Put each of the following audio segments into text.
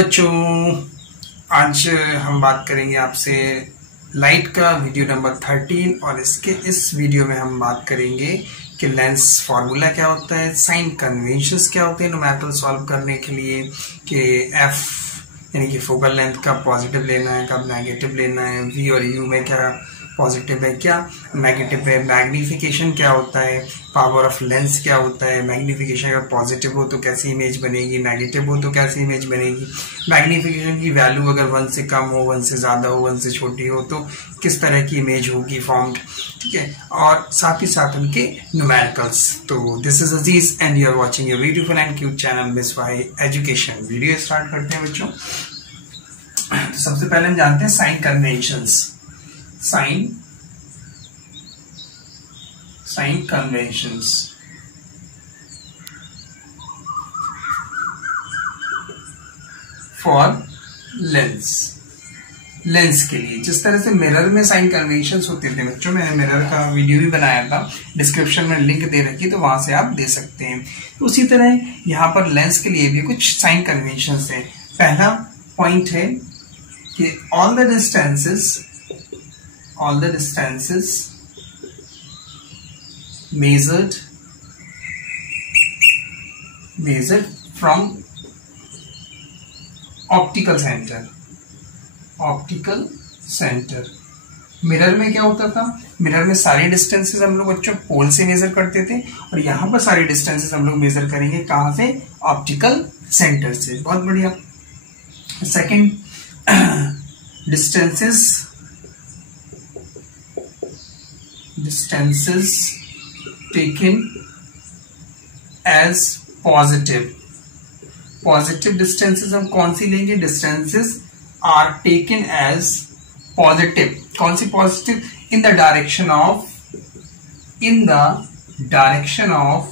बच्चों, आज हम बात करेंगे आपसे लाइट का वीडियो नंबर 13 और इस वीडियो में हम बात करेंगे कि लेंस फार्मूला क्या होता है, साइन कन्वेंशंस क्या होते हैं न्यूमेरिकल सॉल्व करने के लिए, कि एफ यानी कि फोकल लेंथ कब पॉजिटिव लेना है, कब नेगेटिव लेना है, वी और यू में क्या पॉजिटिव है क्या नेगेटिव है, मैग्निफिकेशन क्या होता है, पावर ऑफ लेंस क्या होता है, मैग्निफिकेशन अगर पॉजिटिव हो तो कैसी इमेज बनेगी, नेगेटिव हो तो कैसी इमेज बनेगी, मैग्निफिकेशन की वैल्यू अगर 1 से कम हो, 1 से ज़्यादा हो, 1 से छोटी हो तो किस तरह की इमेज होगी फॉर्म्ड, ठीक है, और साथ ही साथ उनके न्यूमेरिकल्स। तो this is Aziz and you are watching your beautiful and cute channel miss Y education. Video start करते हैं बच्चों। तो सबसे पहले हम जानते हैं sign conventions. Sign conventions for lens के लिए, जिस तरह से मिरर में साइन कन्वेंशंस होते थे बच्चों, मैंने मिरर का वीडियो भी बनाया था, डिस्क्रिप्शन में लिंक दे रखी, तो वहां से आप दे सकते हैं। तो उसी तरह यहाँ पर लेंस के लिए भी कुछ साइन कन्वेंशंस है। पहला पॉइंट है कि all the distances measured from optical center। Mirror में क्या होता था, मिरर में सारे डिस्टेंसेस हम लोग बच्चों पोल से मेजर करते थे, और यहाँ पर सारे डिस्टेंसेस हम लोग मेजर करेंगे कहाँ से, ऑप्टिकल सेंटर से। बहुत बढ़िया। Second, distances taken as positive distances हम कौन सी लेंगे, distances are taken as positive. कौन सी positive, in the direction of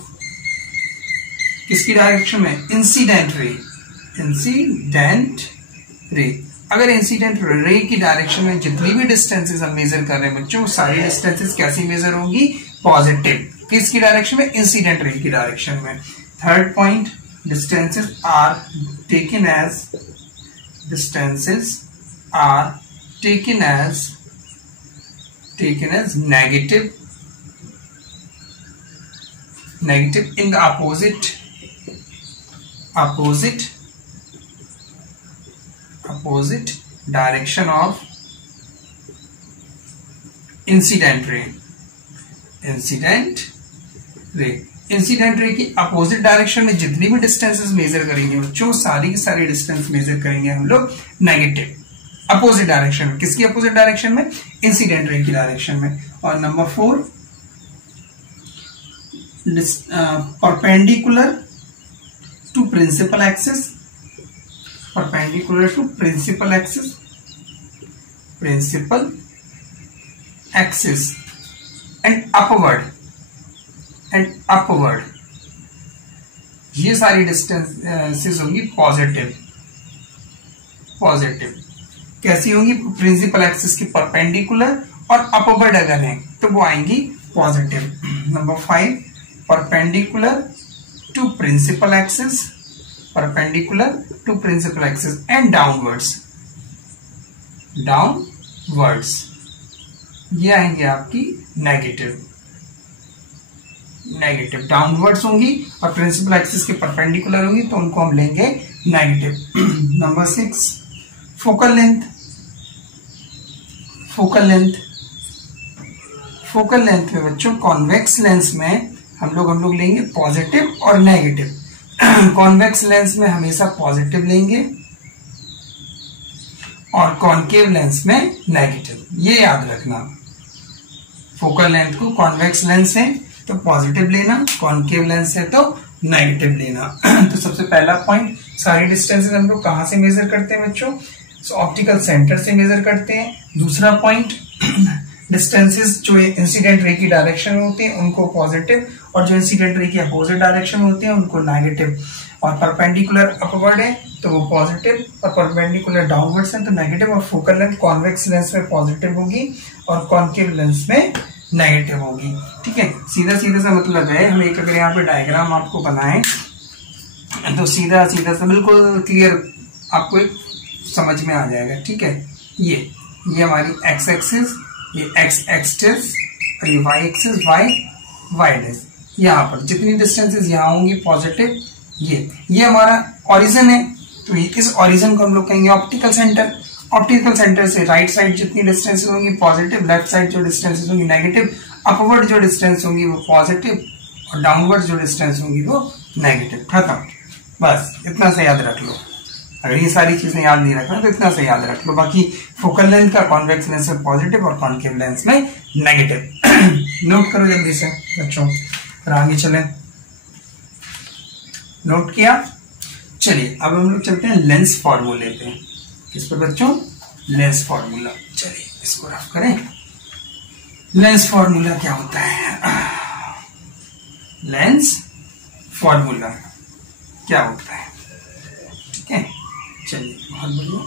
किसकी डायरेक्शन में, इंसिडेंट रे। अगर इंसिडेंट रे की डायरेक्शन में जितनी भी डिस्टेंसेस हम मेजर कर रहे हैं बच्चों, सारी डिस्टेंसेस कैसी मेजर होगी, पॉजिटिव। किसकी डायरेक्शन में, इंसिडेंट रे की डायरेक्शन में। Third point, distances are taken as negative in the opposite direction of incident ray की अपोजिट डायरेक्शन में जितनी भी डिस्टेंसेस मेजर करेंगे बच्चों, सारी की सारी डिस्टेंस मेजर करेंगे हम लोग नेगेटिव, अपोजिट डायरेक्शन में। किसकी अपोजिट डायरेक्शन में, इंसिडेंट रे की डायरेक्शन में। और number 4, perpendicular to principal axis and upward, ये सारी डिस्टेंसेस होंगी पॉजिटिव। कैसी होंगी, प्रिंसिपल एक्सिस की परपेंडिकुलर और अपवर्ड अगर हैं तो वो आएंगी positive. Number 5, perpendicular to principal axis and downwards, ये आएंगे आपकी नेगेटिव। डाउनवर्ड्स होंगी और प्रिंसिपल एक्सिस के परपेंडिकुलर होंगी तो उनको हम लेंगे नेगेटिव। नंबर 6, फोकल लेंथ में बच्चों, कॉन्वेक्स लेंस में हम लोग लेंगे पॉजिटिव और नेगेटिव। कॉन्वेक्स लेंस में हमेशा पॉजिटिव लेंगे और कॉनकेव लेंस में नेगेटिव, ये याद रखना। फोकल लेंथ को कॉन्वेक्स लेंस है तो पॉजिटिव लेना, कॉनकेव लेंस है तो नेगेटिव लेना। तो सबसे पहला पॉइंट, सारी डिस्टेंसेस हम लोग कहां से मेजर करते हैं बच्चों, ऑप्टिकल सेंटर से मेजर करते हैं। दूसरा पॉइंट, डिस्टेंसेस जो इंसिडेंट रे की डायरेक्शन में होते हैं उनको पॉजिटिव, और जो इंसिडेंट रे की अपोजिट डायरेक्शन में होते हैं उनको नेगेटिव। और परपेंडिकुलर अपवर्ड है तो वो पॉजिटिव, और परपेंडिकुलर डाउनवर्ड्स है तो नेगेटिव। और फोकल लेंथ कॉन्वेक्स लेंस में पॉजिटिव होगी और कॉनकेव लेंस में नेगेटिव होगी। ठीक है, सीधा सीधा सा मतलब है, हम एक अगर यहाँ पे डायग्राम आपको बनाएं तो सीधा सीधा सा बिल्कुल क्लियर आपको एक समझ में आ जाएगा, ठीक है। ये हमारी एक्स एक्सिस, ये एक्स एक्सिस और ये वाई एक्सिस, वाई डैश। यहाँ पर जितनी डिस्टेंसेस यहाँ होंगी पॉजिटिव, ये हमारा ओरिजिन है, तो इस ओरिजिन को हम लोग कहेंगे ऑप्टिकल सेंटर। ऑप्टिकल सेंटर से राइट साइड जितनी डिस्टेंसेस होंगी पॉजिटिव, लेफ्ट साइड जो डिस्टेंसेस होंगी नेगेटिव, अपवर्ड जो डिस्टेंस होंगी वो पॉजिटिव और डाउनवर्ड जो डिस्टेंस होंगी वो नेगेटिव। खत्म, बस इतना सा याद रख लो। अगर ये सारी चीजें याद नहीं रखना तो इतना सा याद रख लो। बाकी फोकल लेंथ का कॉन्वेक्स लेंस में पॉजिटिव और कॉन्केव लेंस में नेगेटिव। नोट करो जल्दी से बच्चों, फिर आगे चलें। नोट किया? चलिए अब हम लोग चलते हैं लेंस फॉर्मूले पे। किस पर बच्चों? Lens formula. चलिए इसको रफ करें। लेंस फॉर्मूला क्या होता है? लेंस फॉर्मूला क्या होता है? ठीक है, चलिए बहुत बढ़िया।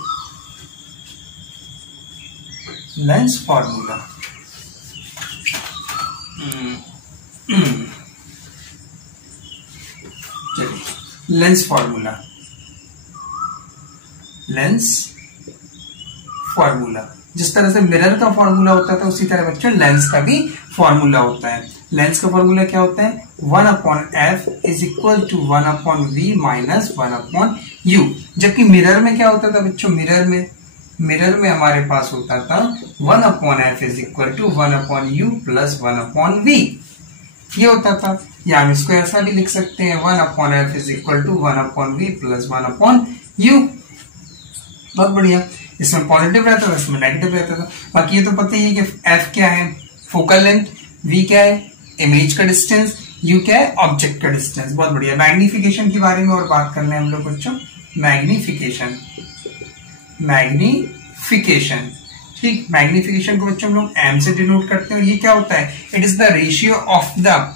लेंस फॉर्मूला, चलिए लेंस फॉर्मूला। लेंस फॉर्मूला जिस तरह से मिरर का फॉर्मूला होता था उसी तरह बच्चों लेंस का भी फॉर्मूला होता है। लेंस का फॉर्मूला क्या होता है? 1/f is equal to 1/v minus 1/u। जबकि मिरर में क्या होता था बच्चों? मिरर में हमारे पास होता था 1/f is equal to 1/u plus 1/v। ये होता था, या हम इसको ऐसा भी लिख सकते हैं 1/f is equal to 1/v plus 1/u। बहुत बढ़िया। इसमें पॉजिटिव रहता था, इसमें नेगेटिव रहता था। बाकी ये तो पता ही है कि f क्या है? Focal length. v क्या है? इमेज का डिस्टेंस। u क्या है? ऑब्जेक्ट का डिस्टेंस। बहुत बढ़िया। मैग्निफिकेशन के बारे में और बात कर लें हम लोग बच्चों। मैग्निफिकेशन, ठीक। मैग्निफिकेशन को बच्चों हम लोग m से डिनोट करते हैं। और ये क्या होता है? It is the ratio of the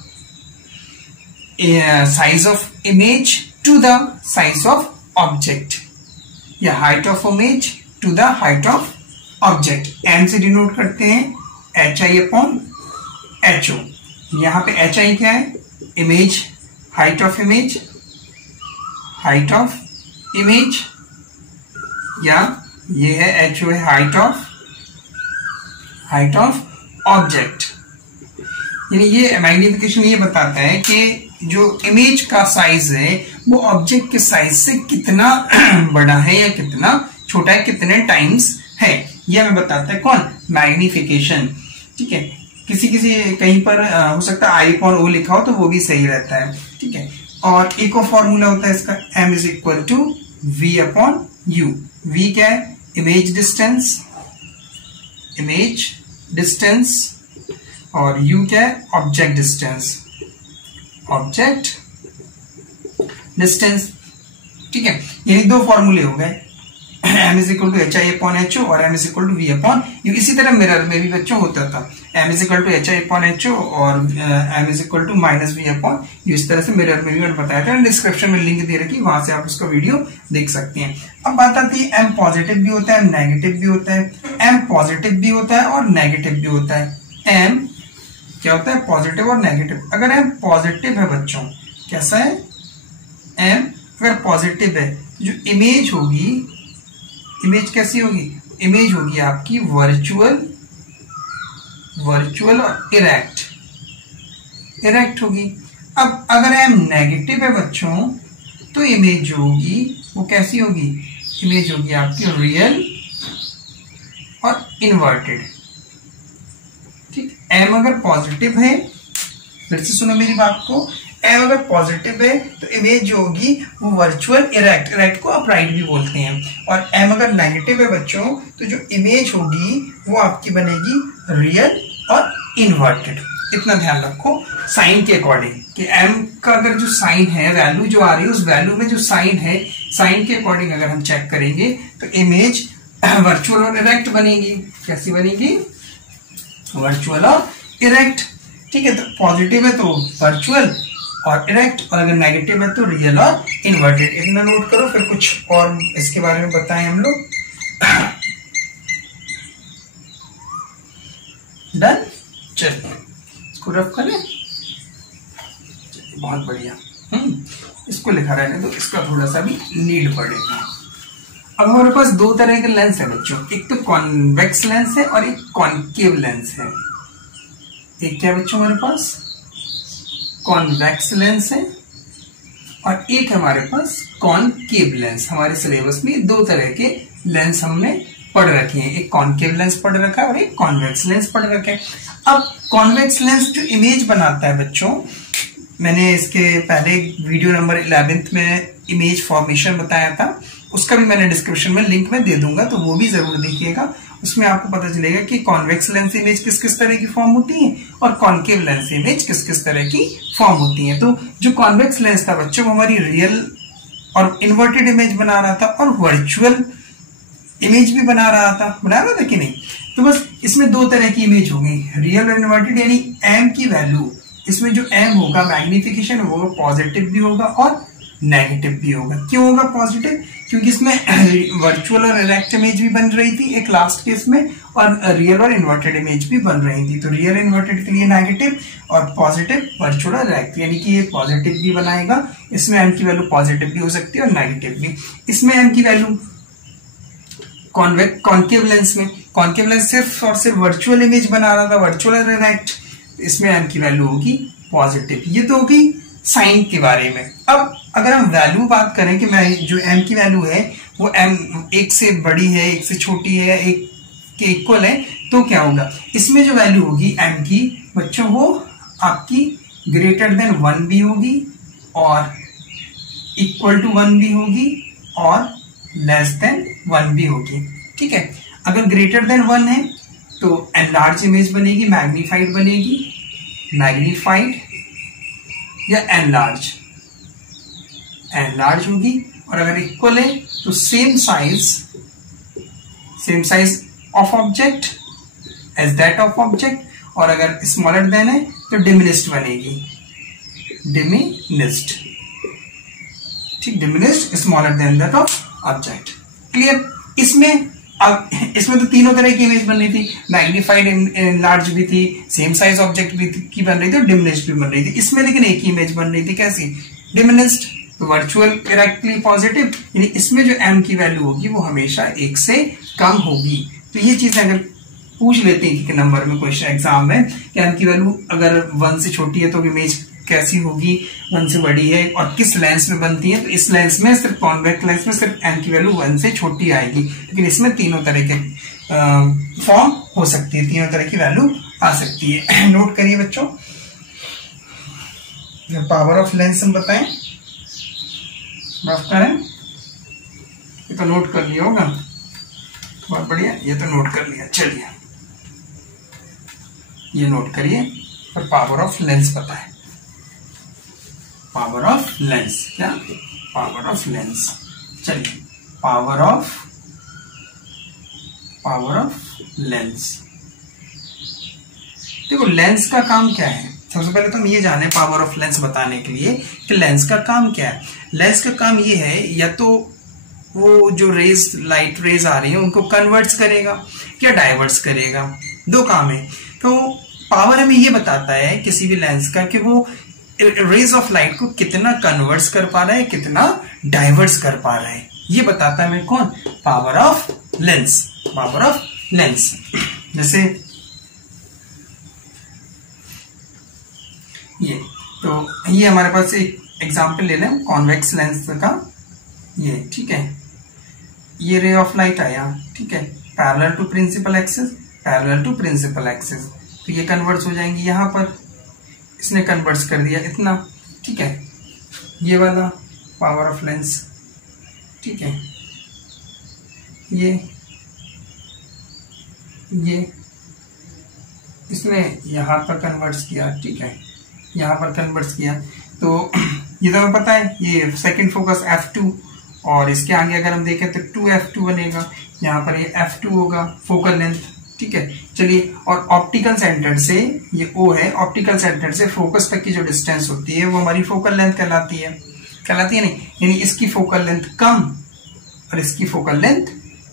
size of image to the size of object, या height of image to the height of object. m से डिनोट करते हैं hi/ho। यहां पे hi क्या है? इमेज, हाइट ऑफ इमेज, या ये है ho है हाइट ऑफ ऑब्जेक्ट। यानी ये मैग्निफिकेशन ये बताता है कि जो इमेज का साइज है वो ऑब्जेक्ट के साइज से कितना बड़ा है या कितना छोटा है, कितने टाइम्स है, ये हमें बताता है कौन? मैग्निफिकेशन। ठीक है, किसी कहीं पर हो सकता है I/O लिखा हो तो वो भी सही रहता है। ठीक है, और एक और फॉर्मूला होता है इसका, m is equal to v/u। v क्या है? इमेज डिस्टेंस, और u क्या है? Object distance. ठीक है, यही दो फॉर्मूले हो गए, m is equal to hi/ho और m is equal to v/u। इसी तरह मिरर में भी बच्चों होता था, m is equal to hi/ho और m is equal to minus v/u। इस तरह से मिरर में भी मैंने बताया था, डिस्क्रिप्शन में लिंक दे रखी, वहां से आप उसका वीडियो देख सकते हैं। अब बात आती है m पॉजिटिव भी होता है, m नेगेटिव भी होता है। m पॉजिटिव भी होता है और नेगेटिव भी होता है। m क्या होता है? पॉजिटिव और नेगेटिव। अगर m पॉजिटिव है बच्चों, कैसा है? m अगर पॉजिटिव है, जो इमेज होगी, इमेज कैसी होगी? इमेज होगी आपकी वर्चुअल और इरेक्ट होगी। अब अगर m नेगेटिव है बच्चों तो इमेज जो होगी वो कैसी होगी? इमेज होगी आपकी रियल और इन्वर्टेड। ठीक, m अगर पॉजिटिव है, फिर से सुनो मेरी बात को, m अगर पॉजिटिव है तो इमेज जो होगी वो वर्चुअल इरेक्ट को अपराइट भी बोलते हैं। और m अगर नेगेटिव है बच्चों तो जो इमेज होगी वो आपकी बनेगी रियल और इन्वर्टेड। इतना ध्यान रखो साइन के अकॉर्डिंग कि m का अगर जो साइन है, वैल्यू जो आ रही है, उस वैल्यू में जो साइन है, साइन के अकॉर्डिंग अगर हम चेक करेंगे तो इमेज वर्चुअल और इरेक्ट बनेगी। कैसी बनेगी? वर्चुअल और इरेक्ट। ठीक है, तो पॉजिटिव है तो वर्चुअल और इरेक्ट, और अगर नेगेटिव है तो रियल और इन्वर्टेड। इतना नोट करो, फिर कुछ और इसके बारे में बताएं हम लोग। डन, चलिए इसको रफ करें। बहुत बढ़िया। इसको लिखा रहने तो इसका थोड़ा सा भी नीड पड़ेगा। अब हमारे पास दो तरह के लेंस है बच्चों, एक तो कॉन्वेक्स लेंस है और एक कॉन्केव लेंस है। एक क्या बच्चों हमारे पास कॉन्वेक्स लेंस है और एक हमारे पास कॉन्केव लेंस। हमारे सिलेबस में दो तरह के लेंस हमने पढ़ रखे हैं, एक कॉन्केव लेंस पढ़ रखा है और एक कॉन्वेक्स लेंस पढ़ रखा है। अब कॉन्वेक्स लेंस जो इमेज बनाता है बच्चों, मैंने इसके पहले वीडियो नंबर 11 में इमेज फॉर्मेशन बताया था, उसका भी मैंने डिस्क्रिप्शन में लिंक में दे दूंगा, तो वो भी जरूर देखिएगा। उसमें आपको पता चलेगा कि कॉन्वेक्स लेंस इमेज किस किस तरह की फॉर्म होती है और कॉन्केव लेंस इमेज किस किस तरह की फॉर्म होती है। तो जो कॉन्वेक्स लेंस था बच्चों, वो हमारी रियल और इन्वर्टेड इमेज बना रहा था और वर्चुअल इमेज भी बना रहा था कि नहीं। तो बस इसमें दो तरह की इमेज होगी, रियल और इन्वर्टेड, यानी एम की वैल्यू, इसमें जो एम होगा मैग्निफिकेशन वो पॉजिटिव भी होगा और नेगेटिव भी होगा। क्यों होगा पॉजिटिव? क्योंकि इसमें वर्चुअल और इरेक्ट इमेज भी बन रही थी एक लास्ट केस में, और रियल और इन्वर्टेड इमेज भी बन रही थी। तो रियल इन्वर्टेड के लिए नेगेटिव और पॉजिटिव वर्चुअल और इरेक्ट, यानी कि ये पॉजिटिव भी बनाएगा, इसमें एम की वैल्यू पॉजिटिव भी हो सकती है और नेगेटिव भी। इसमें एम की वैल्यू कॉन्केव लेंस में, कॉन्केव लेंस सिर्फ और सिर्फ वर्चुअल इमेज बना रहा था, वर्चुअल और इरेक्ट, इसमें एम की वैल्यू होगी पॉजिटिव। ये तो होगी साइन के बारे में। अब अगर हम वैल्यू बात करें कि मैं जो एम की वैल्यू है वो एम एक से बड़ी है, एक से छोटी है, एक के इक्वल है, तो क्या होगा? इसमें जो वैल्यू होगी एम की बच्चों, वो आपकी ग्रेटर देन 1 भी होगी और इक्वल टू 1 भी होगी और लेस देन 1 भी होगी। ठीक है, अगर ग्रेटर देन 1 है तो एनलार्ज इमेज बनेगी, मैग्नीफाइड बनेगी, मैग्नीफाइड या एनलार्ज होगी। और अगर इक्वल है तो same size of object as that of object, और अगर स्मॉलर देन है तो डिमिनिस्ड बनेगी, डिमिनिस्ड। ठीक, diminished smaller than that of object. Clear? इसमें तो तीनों तरह की इमेज बन रही थी, मैग्नीफाइड, एनलार्ज भी थी, सेम साइज ऑब्जेक्ट भी की बन रही थी और डिमिनिस्ड भी बन रही थी। इसमें लेकिन एक ही इमेज बन रही थी, कैसी? डिमिनिस्ड। तो वर्चुअल इरेक्टली पॉजिटिव, यानी इसमें जो एम की वैल्यू होगी वो हमेशा 1 से कम होगी। तो ये चीज अगर पूछ लेते हैं कि नंबर में क्वेश्चन एग्जाम में कि एम की वैल्यू अगर 1 से छोटी है तो इमेज कैसी होगी, 1 से बड़ी है और किस लेंस में बनती है, तो इस लेंस में सिर्फ कॉन्वेक्स लेंस में सिर्फ एम की वैल्यू 1 से छोटी आएगी, लेकिन इसमें तीनों तरह के फॉर्म हो सकती है, तीनों तरह की वैल्यू आ सकती है। नोट करिए बच्चों, पावर ऑफ लेंस हम बताएं, माफ करें, ये तो नोट कर लिया होगा, बहुत बढ़िया, ये तो नोट कर लिया। चलिए ये नोट करिए और पावर ऑफ लेंस बताएं। पावर ऑफ लेंस, क्या? Power of lens. चलिए पावर ऑफ लेंस। देखो लेंस का काम क्या है, सबसे पहले तो हम ये जाने पावर ऑफ लेंस बताने के लिए कि लेंस का काम क्या है। लेंस का काम ये है, या तो वो जो रेज, लाइट रेज आ रही है उनको कन्वर्ट्स करेगा या डाइवर्ट्स करेगा, दो काम है। तो पावर हमें ये बताता है किसी भी लेंस का कि वो रेज ऑफ लाइट को कितना कन्वर्ट्स कर पा रहा है, कितना डाइवर्ट्स कर पा रहा है, ये बताता है हमें कौन? Power of lens. Power of lens, जैसे ये, तो ये हमारे पास एक एग्जांपल ले लें कॉन्वेक्स लेंस का, ये ठीक है, ये रे ऑफ लाइट आया, ठीक है, parallel to principal axis, parallel to principal axis, तो ये कन्वर्ट्स हो जाएंगी यहाँ पर, इसने कन्वर्ट्स कर दिया इतना, ठीक है, ये वाला पावर ऑफ लेंस, ठीक है, ये इसने यहाँ पर कन्वर्ट्स किया, ठीक है, यहाँ पर कन्वर्ट्स किया, तो ये तो हमें पता है, ये सेकंड फोकस f2, और इसके आगे अगर हम देखें तो 2f2 बनेगा, यहाँ पर ये f2 होगा फोकल लेंथ, ठीक है। चलिए, और ऑप्टिकल सेंटर से, ये O है, ऑप्टिकल सेंटर से फोकस तक की जो डिस्टेंस होती है वो हमारी फोकल लेंथ कहलाती है नहीं, यानी इसकी फोकल लेंथ कम और इसकी फोकल लेंथ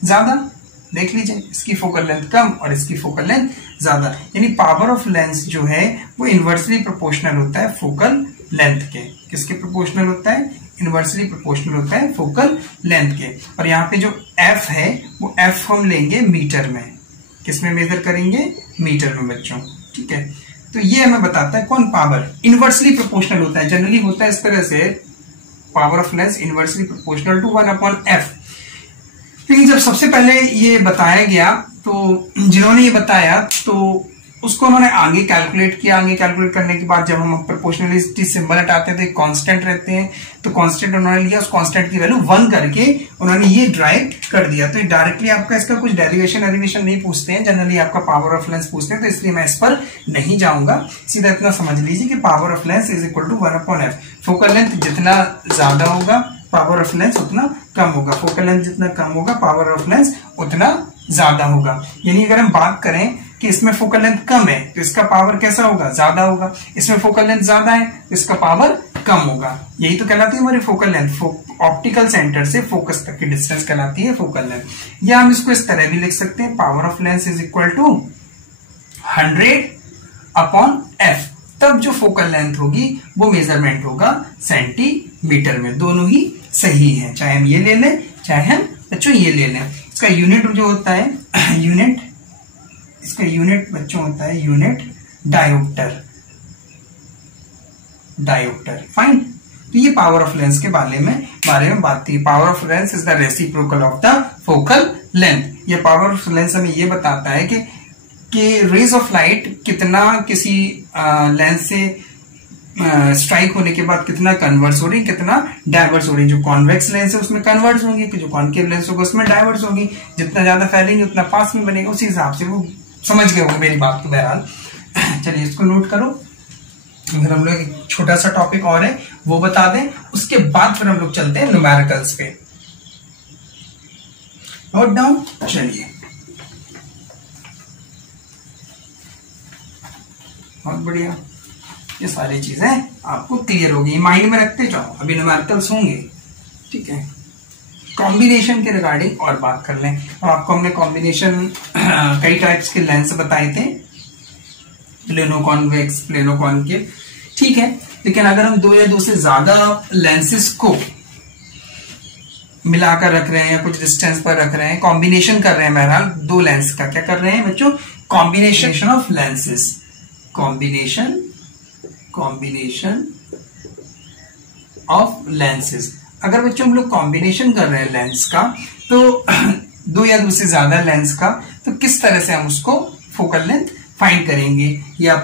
ज्यादा, देख लीजिए, इसकी फोकल लेंथ कम और इसकी फोकल लेंथ ज्यादा, यानी पावर ऑफ लेंस जो है वो इनवर्सली प्रोपोर्शनल होता है फोकल लेंथ के। किसके प्रोपोर्शनल होता है? इनवर्सली प्रोपोर्शनल होता है फोकल लेंथ के। और यहाँ पे जो एफ है वो एफ हम लेंगे मीटर में, किसमें मेजर करेंगे, मीटर में बच्चों, ठीक है। तो ये हमें बताता है कौन, पावर इनवर्सली प्रोपोर्शनल होता है, जनरली होता है इस तरह से, power of lens inversely proportional to 1/f। लेकिन जब सबसे पहले ये बताया गया तो जिन्होंने ये बताया तो उसको उन्होंने आगे कैलकुलेट किया। आगे कैलकुलेट करने के बाद जब हम प्रोपोर्शनलिटी सिंबल हटाते हैं तो कांस्टेंट रहते हैं, तो कांस्टेंट उन्होंने लिया, उस कांस्टेंट की वैल्यू 1 करके उन्होंने ये ड्राइव कर दिया। तो डायरेक्टली आपका इसका कुछ डेरिवेशन नहीं पूछते हैं, जनरली आपका पावर ऑफ लेंस पूछते हैं, तो इसलिए मैं इस पर नहीं जाऊंगा। सीधा इतना समझ लीजिए कि power of lens is equal to 1/f। Focal length जितना ज्यादा होगा पावर ऑफ लेंस उतना कम होगा, फोकल लेंथ जितना कम होगा पावर ऑफ लेंस उतना ज्यादा होगा। यानी अगर हम बात करें कि इसमें फोकल लेंथ कम है तो इसका पावर कैसा होगा, ज्यादा होगा। इसमें फोकल लेंथ ज्यादा है तो इसका पावर कम होगा। यही तो कहलाती है हमारी फोकल लेंथ, ऑप्टिकल सेंटर से फोकस तक की डिस्टेंस कहलाती है फोकल लेंथ। या हम इसको इस तरह भी लिख सकते हैं, power of lens is equal to 100/f। तब जो फोकल लेंथ होगी वो मेजरमेंट होगा सेंटीमीटर में। दोनों ही सही है, चाहे हम ये ले लें चाहे हम बच्चों ये ले लें। इसका यूनिट जो होता है इसका यूनिट बच्चों होता है यूनिट डायोप्टर। फाइन। तो ये पावर ऑफ लेंस के बारे में बात थी। Power of lens is the reciprocal of the focal length. ये पावर ऑफ लेंस हमें ये बताता है कि रेज ऑफ लाइट कितना किसी लेंस से स्ट्राइक होने के बाद कितना कन्वर्स हो रही, कितना डाइवर्स हो रही। जो कॉन्वेक्स लेंस है उसमें कन्वर्स होंगी, जो कॉन्केव लेंस होगा उसमें डाइवर्स होगी। जितना ज्यादा फैलेंगे उतना पास में बनेगा, उसी हिसाब से वो समझ गए होंगे मेरी बात को। बहरहाल चलिए इसको नोट करो। फिर हम लोग एक छोटा सा टॉपिक और है वो बता दें, उसके बाद फिर हम लोग चलते हैं न्यूमेरिकल्स पे। Note down. चलिए बहुत बढ़िया, ये सारी चीजें आपको क्लियर होगी, माइंड में रखते जाओ। अभी न्यूमेरिकल्स होंगे, ठीक है। कॉम्बिनेशन के रिगार्डिंग और बात कर लें। और आपको हमने कॉम्बिनेशन कई टाइप्स के लेंस बताए थे, प्लेनो कॉन्वेक्स, प्लेनो कॉन्केव, ठीक है। लेकिन अगर हम 2 या 2 से ज्यादा लेंसेस को मिलाकर रख रहे हैं या कुछ डिस्टेंस पर रख रहे हैं, कॉम्बिनेशन कर रहे हैं, बहरहाल 2 लेंस का क्या कर रहे हैं बच्चों, combination of lenses, combination of lenses. अगर बच्चों हम लोग कॉम्बिनेशन कर रहे हैं लेंस का, तो 2 या 2 से ज्यादा लेंस का, तो किस तरह से हम उसको फोकल लेंथ फाइंड करेंगे, या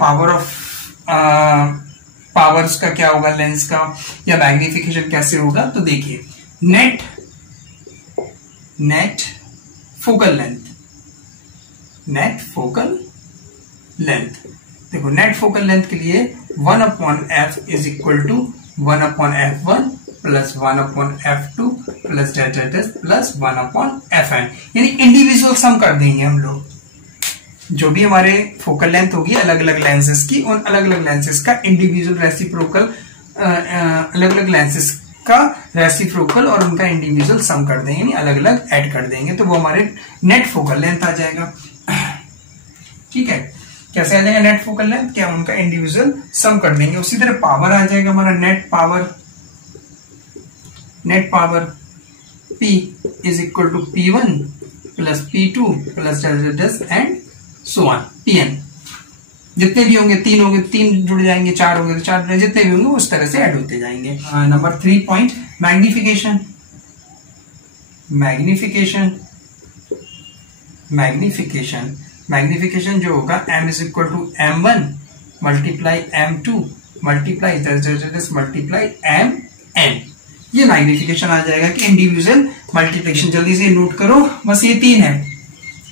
पावर्स का क्या होगा लेंस का, या मैग्निफिकेशन कैसे होगा। तो देखिए नेट फोकल लेंथ, देखो नेट फोकल लेंथ के लिए 1/f is equal to 1/f1 plus 1/f2 plus plus 1/fn। यानी इंडिविजुअल सम कर देंगे हम लोग। जो भी हमारे फोकल लेंथ होगी अलग अलग लेंसेस की, उन अलग अलग लेंसेस का इंडिविजुअल रेसिप्रोकल, अलग अलग लेंसेस का रेसिप्रोकल और उनका इंडिविजुअल सम कर देंगे, यानी अलग अलग ऐड कर देंगे, तो वो हमारे नेट फोकल लेंथ आ जाएगा। ठीक है, कैसे आ जाएगा नेट फोकल लेंथ, क्या उनका इंडिविजुअल सम कर देंगे। उसी तरह पावर आ जाएगा हमारा net power P is equal to P1 plus P2 plus and so on Pn। जितने भी होंगे, 3 होंगे 3 जुड़ जाएंगे, 4 होंगे तो 4, जितने भी होंगे उस तरह से ऐड होते जाएंगे। नंबर 3 पॉइंट मैग्निफिकेशन जो होगा m is equal to m1 multiply m2 multiply multiply mn। ये मैग्निफिकेशन आ जाएगा कि इंडिविजुअल मल्टीप्लिकेशन। जल्दी से नोट करो, बस ये 3 है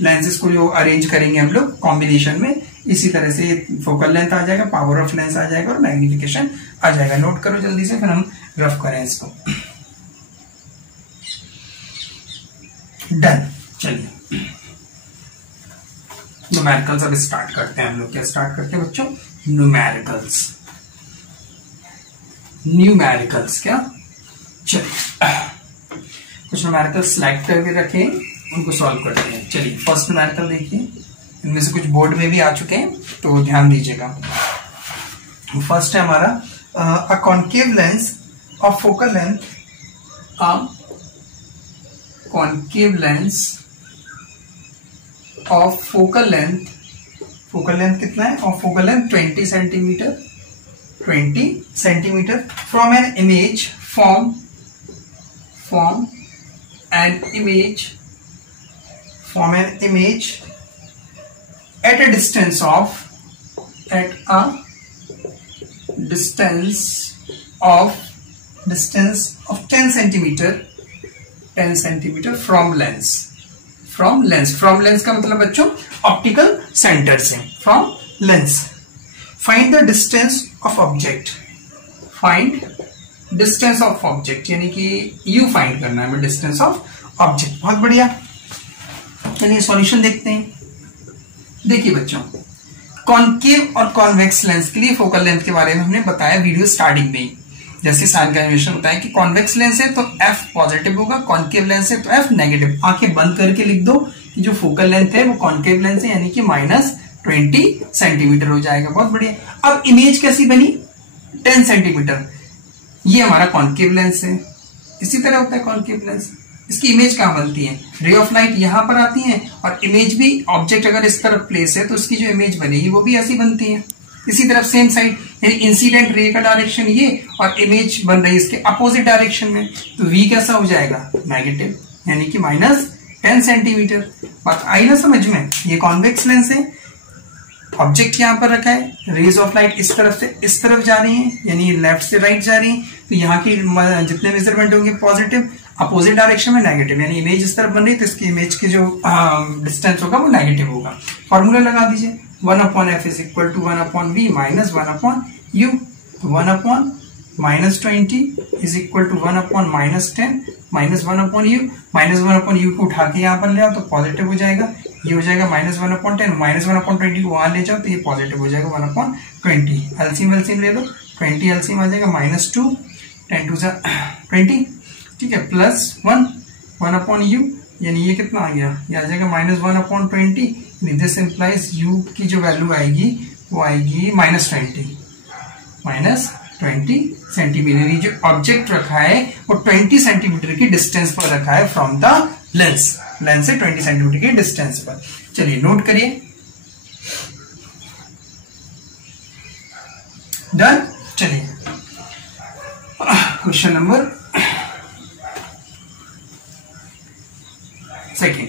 लेंसेज को जो अरेंज करेंगे हम लोग कॉम्बिनेशन में। इसी तरह से फोकल लेंथ आ जाएगा, पावर ऑफ लेंस आ जाएगा और मैग्निफिकेशन आ जाएगा। नोट करो जल्दी से, फिर हम रफ करें इसको। डन। चलिए न्यूमेरिकल्स अब स्टार्ट करते हैं हम लोग। क्या स्टार्ट करते हैं बच्चों? न्यूमेरिकल्स क्या? चलिए कुछ न्यूमेरिकल्स सिलेक्ट करके रखें, उनको सॉल्व करते हैं। चलिए फर्स्ट न्यूमेरिकल देखिए, इनमें से कुछ बोर्ड में भी आ चुके हैं तो ध्यान दीजिएगा। फर्स्ट है हमारा a concave lens of focal length, a concave lens of focal length कितना है? of focal length 20 centimeter from an image at a distance of 10 centimeter from lens का मतलब बच्चों ऑप्टिकल सेंटर से, from lens. Find the distance of object, यानी कि you find करना है, डिस्टेंस ऑफ ऑब्जेक्ट. बहुत बढ़िया. चलिए सॉल्यूशन देखते हैं. देखिए बच्चों, कॉनकेव और कॉन्वेक्स लेंस के लिए फोकल लेंथ के बारे में हमने बताया वीडियो स्टार्टिंग में ही. जैसे साइन का एनिमेशन होता है कि कॉन्वेक्स लेंस है तो एफ पॉजिटिव होगा, कॉनकेव लेंस है तो एफ नेगेटिव. आंखें बंद करके लिख दो कि जो फोकल लेंथ है वो कॉनकेव लेंस है, यानी कि -20 सेंटीमीटर हो जाएगा. बहुत बढ़िया. अब इमेज कैसी बनी? 10 सेंटीमीटर. ये हमारा कॉनकेव लेंस है. इसी तरह होता है कॉनकेव लेंस. इसकी इमेज कहां बनती है? रे ऑफ लाइट यहां पर आती है और इमेज भी, ऑब्जेक्ट अगर इस तरफ प्लेस है तो इसकी जो इमेज बनेगी वो भी ऐसी बनती है. इसी तरफ सेम साइड, यानी इंसिडेंट रे का डायरेक्शन ये और इमेज बन रही है इसके अपोजिट डायरेक्शन में, तो v कैसा हो जाएगा? नेगेटिव, यानी कि -10 सेंटीमीटर. बात आई ना समझ में? ये कॉन्वेक्स लेंस है, ऑब्जेक्ट यहां पर रखा है, रेज ऑफ लाइट इस तरफ से इस तरफ जा रही है, यानी लेफ्ट से राइट जा रही है, तो यहाँ की जितने मेजरमेंट होंगे पॉजिटिव, अपोजिट डायरेक्शन में नेगेटिव, यानी इमेज इस तरफ बन रही है तो इसकी इमेज की जो डिस्टेंस होगा वो नेगेटिव होगा. फॉर्मूला लगा दीजिए. 1/f is equal to 1/v minus 1/u. 1/-20 is equal to 1/-10 minus 1/u. -1/u को उठा के यहाँ पर ले आओ तो पॉजिटिव हो जाएगा. ये हो जाएगा -1/10. -1/20 को वहां ले जाओ तो ये पॉजिटिव हो जाएगा 1/20. एलसीएम ले लो. 20 एलसीएम आ जाएगा -2. 10 2 20. ठीक है. +1 1/u, यानी ये कितना आ गया? ये आ जाएगा -1/20. दिस इंप्लाइज u की जो वैल्यू आएगी वो आएगी -20 सेंटीमीटर. जो ऑब्जेक्ट रखा है वो 20 सेंटीमीटर की डिस्टेंस पर रखा है फ्रॉम द लेंस से 20 सेंटीमीटर की डिस्टेंस पर. चलिए नोट करिए. डन. चलिए question number second.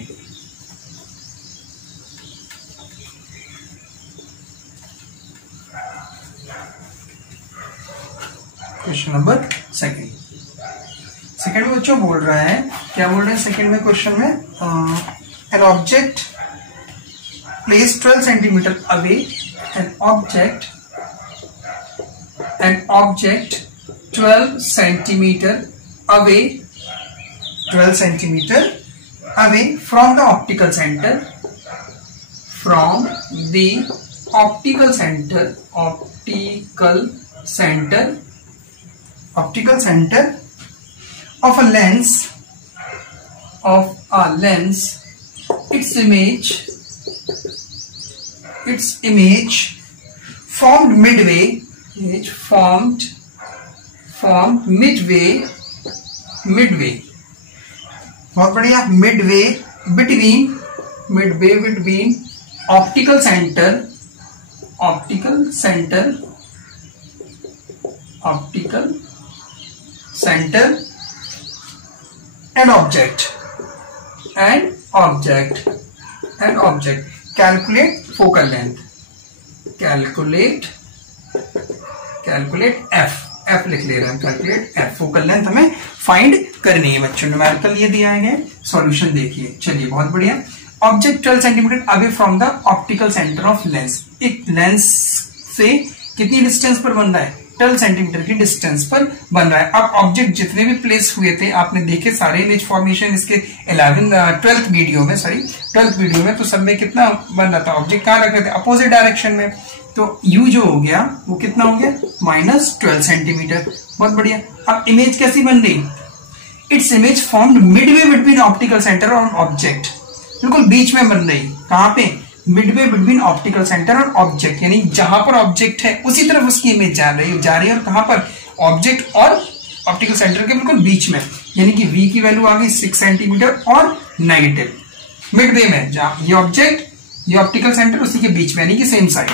Question number second में बच्चों बोल रहा है, क्या बोल रहे हैं सेकेंड में क्वेश्चन में? An object place 12 centimetre away, an object 12 centimetre away from the optical centre of a lens, its image formed midway, बहुत बढ़िया. midway between optical center and object. Calculate focal length. Calculate f लिख ले रहे हैं. Calculate f. Focal length हमें find करनी है बच्चों. न्यूमेरिकल ये दिया है. सॉल्यूशन देखिए. चलिए बहुत बढ़िया. Object 12 centimetre away from the optical centre of lens. एक लेंस से कितनी डिस्टेंस पर बन रहा है? 12 सेंटीमीटर की डिस्टेंस पर बन रहा है. अब ऑब्जेक्ट जितने भी प्लेस हुए थे आपने देखे सारे इमेज फॉर्मेशन इसके 12th वीडियो में तो सब में कितना बन रहा था? ऑब्जेक्ट कहाँ रख रहे थे? अपोजिट डायरेक्शन में. तो u जो हो गया वो कितना हो गया? -12 सेंटीमीटर. बहुत बढ़िया. अब इमेज कैसी बन रही? Its image formed Midway between optical centre और ऑब्जेक्ट. बिल्कुल बीच में बन रही. कहां पे? मिडवे बिटवीन ऑप्टिकल सेंटर और ऑब्जेक्ट, यानी जहां पर ऑब्जेक्ट है उसी तरफ उसकी इमेज जा रही है. और कहां पर? ऑब्जेक्ट और ऑप्टिकल सेंटर के बिल्कुल बीच में, यानी कि V की वैल्यू आ गई 6 सेंटीमीटर और नेगेटिव मिड वे में, जहां ये ऑब्जेक्ट ये ऑप्टिकल सेंटर उसी के बीच में, यानी कि सेम साइड।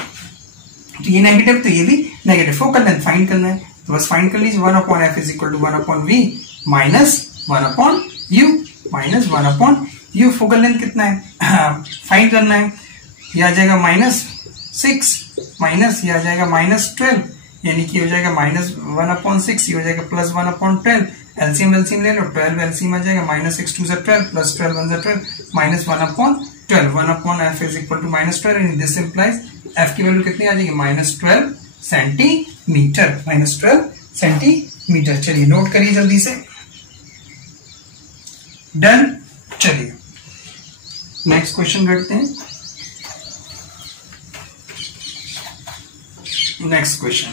तो ये नेगेटिव तो ये भी नेगेटिव। फोकल लेंथ फाइंड करना है, तो बस फाइंड कर लीजिए 1/f is equal to 1/v minus 1/u minus 1/u। Focal length कितना है फाइंड करना है, ये आ जाएगा -6 माइनस ये आ जाएगा -12, यानी कि हो जाएगा -1/6, ये हो जाएगा +1/12। एलसीएम ले लो, 12 एलसीएम आ जाएगा, -6 2 12 plus 12 1 12 -1/12। 1/f is equal to -12 and this implies f की वैल्यू कितनी आ जाएगी -12 सेंटीमीटर, -12 सेंटीमीटर। चलिए नोट करिए जल्दी से, डन। चलिए नेक्स्ट क्वेश्चन करते हैं। Next question,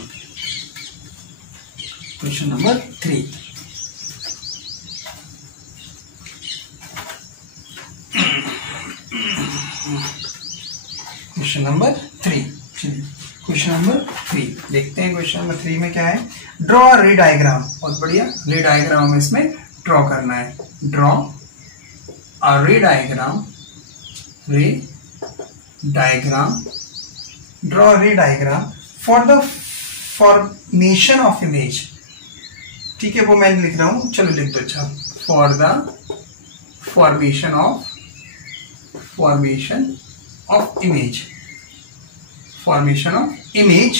question number 3। Question number 3, चलिए क्वेश्चन नंबर 3 देखते हैं। क्वेश्चन नंबर 3 में क्या है, ड्रॉ रे डायग्राम। बहुत बढ़िया, रे डायग्राम हमें इसमें ड्रॉ करना है। ड्रॉ अ रे डायग्राम, रे डायग्राम, ड्रॉ रे diagram for the formation of image. ठीक है, वो मैं लिख रहा हूं, चलो लिख दो। अच्छा, for the formation of image, formation of image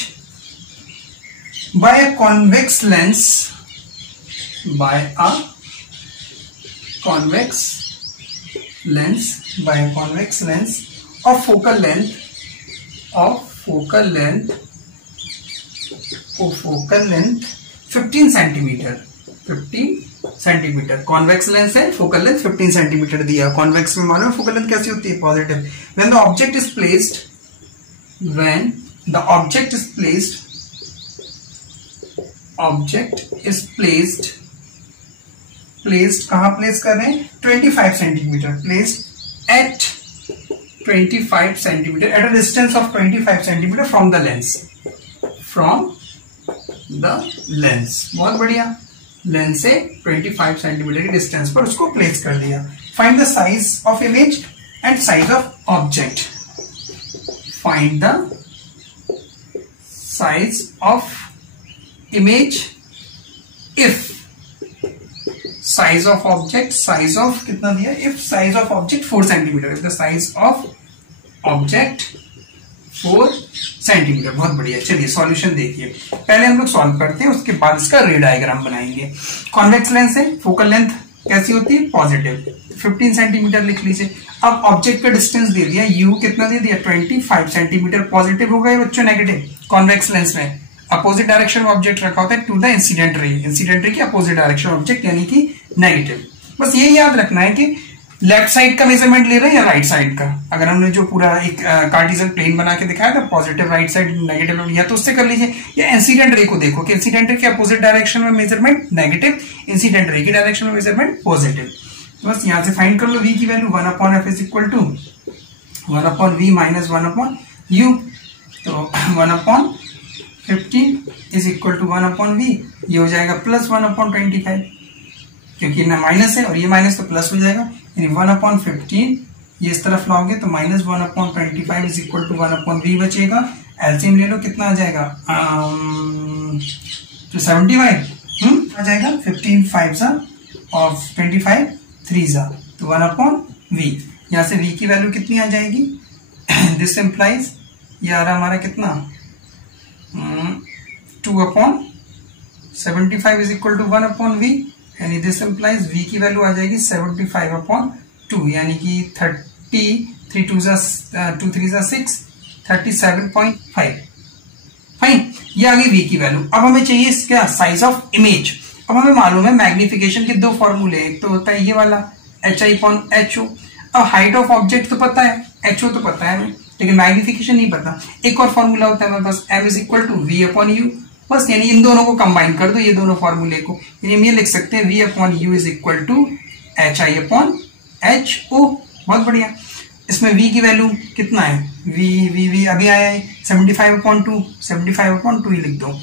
by a convex lens, by a convex lens, by a convex lens of focal length 15 centimetre, 15 centimetre. Convex lens है, फोकल लेंथ 15 सेंटीमीटर दिया। कॉन्वेक्स में मालूम है focal length कैसी होती है, positive. When the object is placed, when the object is placed, object is placed कहां place कर रहे हैं, 25 centimetre, placed at 25 centimetre, at a distance of 25 centimetre from the lens, from the lens. बहुत बढ़िया, lens से 25 centimetre की distance पर उसको प्लेस कर दिया। Find the size of image and size of object, find the size of image if size of object, size of कितना दिया, if size of object 4 centimetre, if the size of object 4 centimetre. बहुत बढ़िया, चलिए solution देखिए। पहले हम लोग solve करते हैं, उसके बाद इसका रे डायग्राम बनाएंगे। कॉन्वेक्स लेंस है, फोकल लेंथ कैसी होती है, पॉजिटिव, 15 सेंटीमीटर लिख लीजिए। अब ऑब्जेक्ट का डिस्टेंस दे दिया, यू कितना दे दिया, 25 सेंटीमीटर। पॉजिटिव हो गए बच्चों, नेगेटिव। कॉन्वेक्स लेंस में अपोजिट डायरेक्शन में ऑब्जेक्ट रखा होता है to the incident ray, incident ray की अपोजिट डायरेक्शन ऑब्जेक्ट, यानी कि नेगेटिव। बस ये याद रखना है कि लेफ्ट साइड का मेजरमेंट ले रहे हैं या राइट साइड का। अगर हमने जो पूरा एक कार्टिजन प्लेन बना के दिखाया था, पॉजिटिव राइट साइड, नेगेटिव या तो उससे कर लीजिए, या इंसिडेंट रे को देखो कि इंसिडेंट रे के अपोजिट डायरेक्शन में मेजरमेंट नेगेटिव, इंसिडेंट रे की डायरेक्शन में मेजरमेंट पॉजिटिव। तो बस यहां से फाइंड कर लो v की value, 1/f is equal to 1/v minus 1/u। तो 1/15 इज इक्वल टू 1/v, ये हो जाएगा प्लस 1/25, क्योंकि ना माइनस है और ये माइनस तो प्लस हो जाएगा, यानी 1/15 ये इस तरफ लाओगे तो minus 1/25 is equal to 1/v बचेगा। एलसीएम ले लो, कितना आ जाएगा, तो 75 आ जाएगा, 15 5 और 25 3 तो 1/v। यहां से v की वैल्यू कितनी आ जाएगी, दिस इंप्लाइज ये आ रहा हमारा कितना, 2/75 इज इक्वल टू 1/v, यानी दिस इंप्लाइज v की वैल्यू आ जाएगी 75/2, यानी कि 33 2 3 6 37.5। फाइन, ये आ गई v की वैल्यू। अब हमें चाहिए इसका साइज ऑफ इमेज। अब हमें मालूम है मैग्निफिकेशन के दो फॉर्मूले, एक तो होता है ये वाला HI/HO। अब हाइट ऑफ ऑब्जेक्ट तो पता है, HO तो पता है हमें, लेकिन मैग्निफिकेशन नहीं पता। एक और फॉर्मूला होता है हमारे पास, M is equal to V/U। बस यानी इन दोनों को कंबाइन कर दो, ये दोनों फॉर्मूले को, यानी हम ये लिख सकते हैं V/U is equal to HI/HO। बहुत बढ़िया। इसमें v की वैल्यू कितना है, v अभी आया है 75/2, 75/2 ही लिख दो,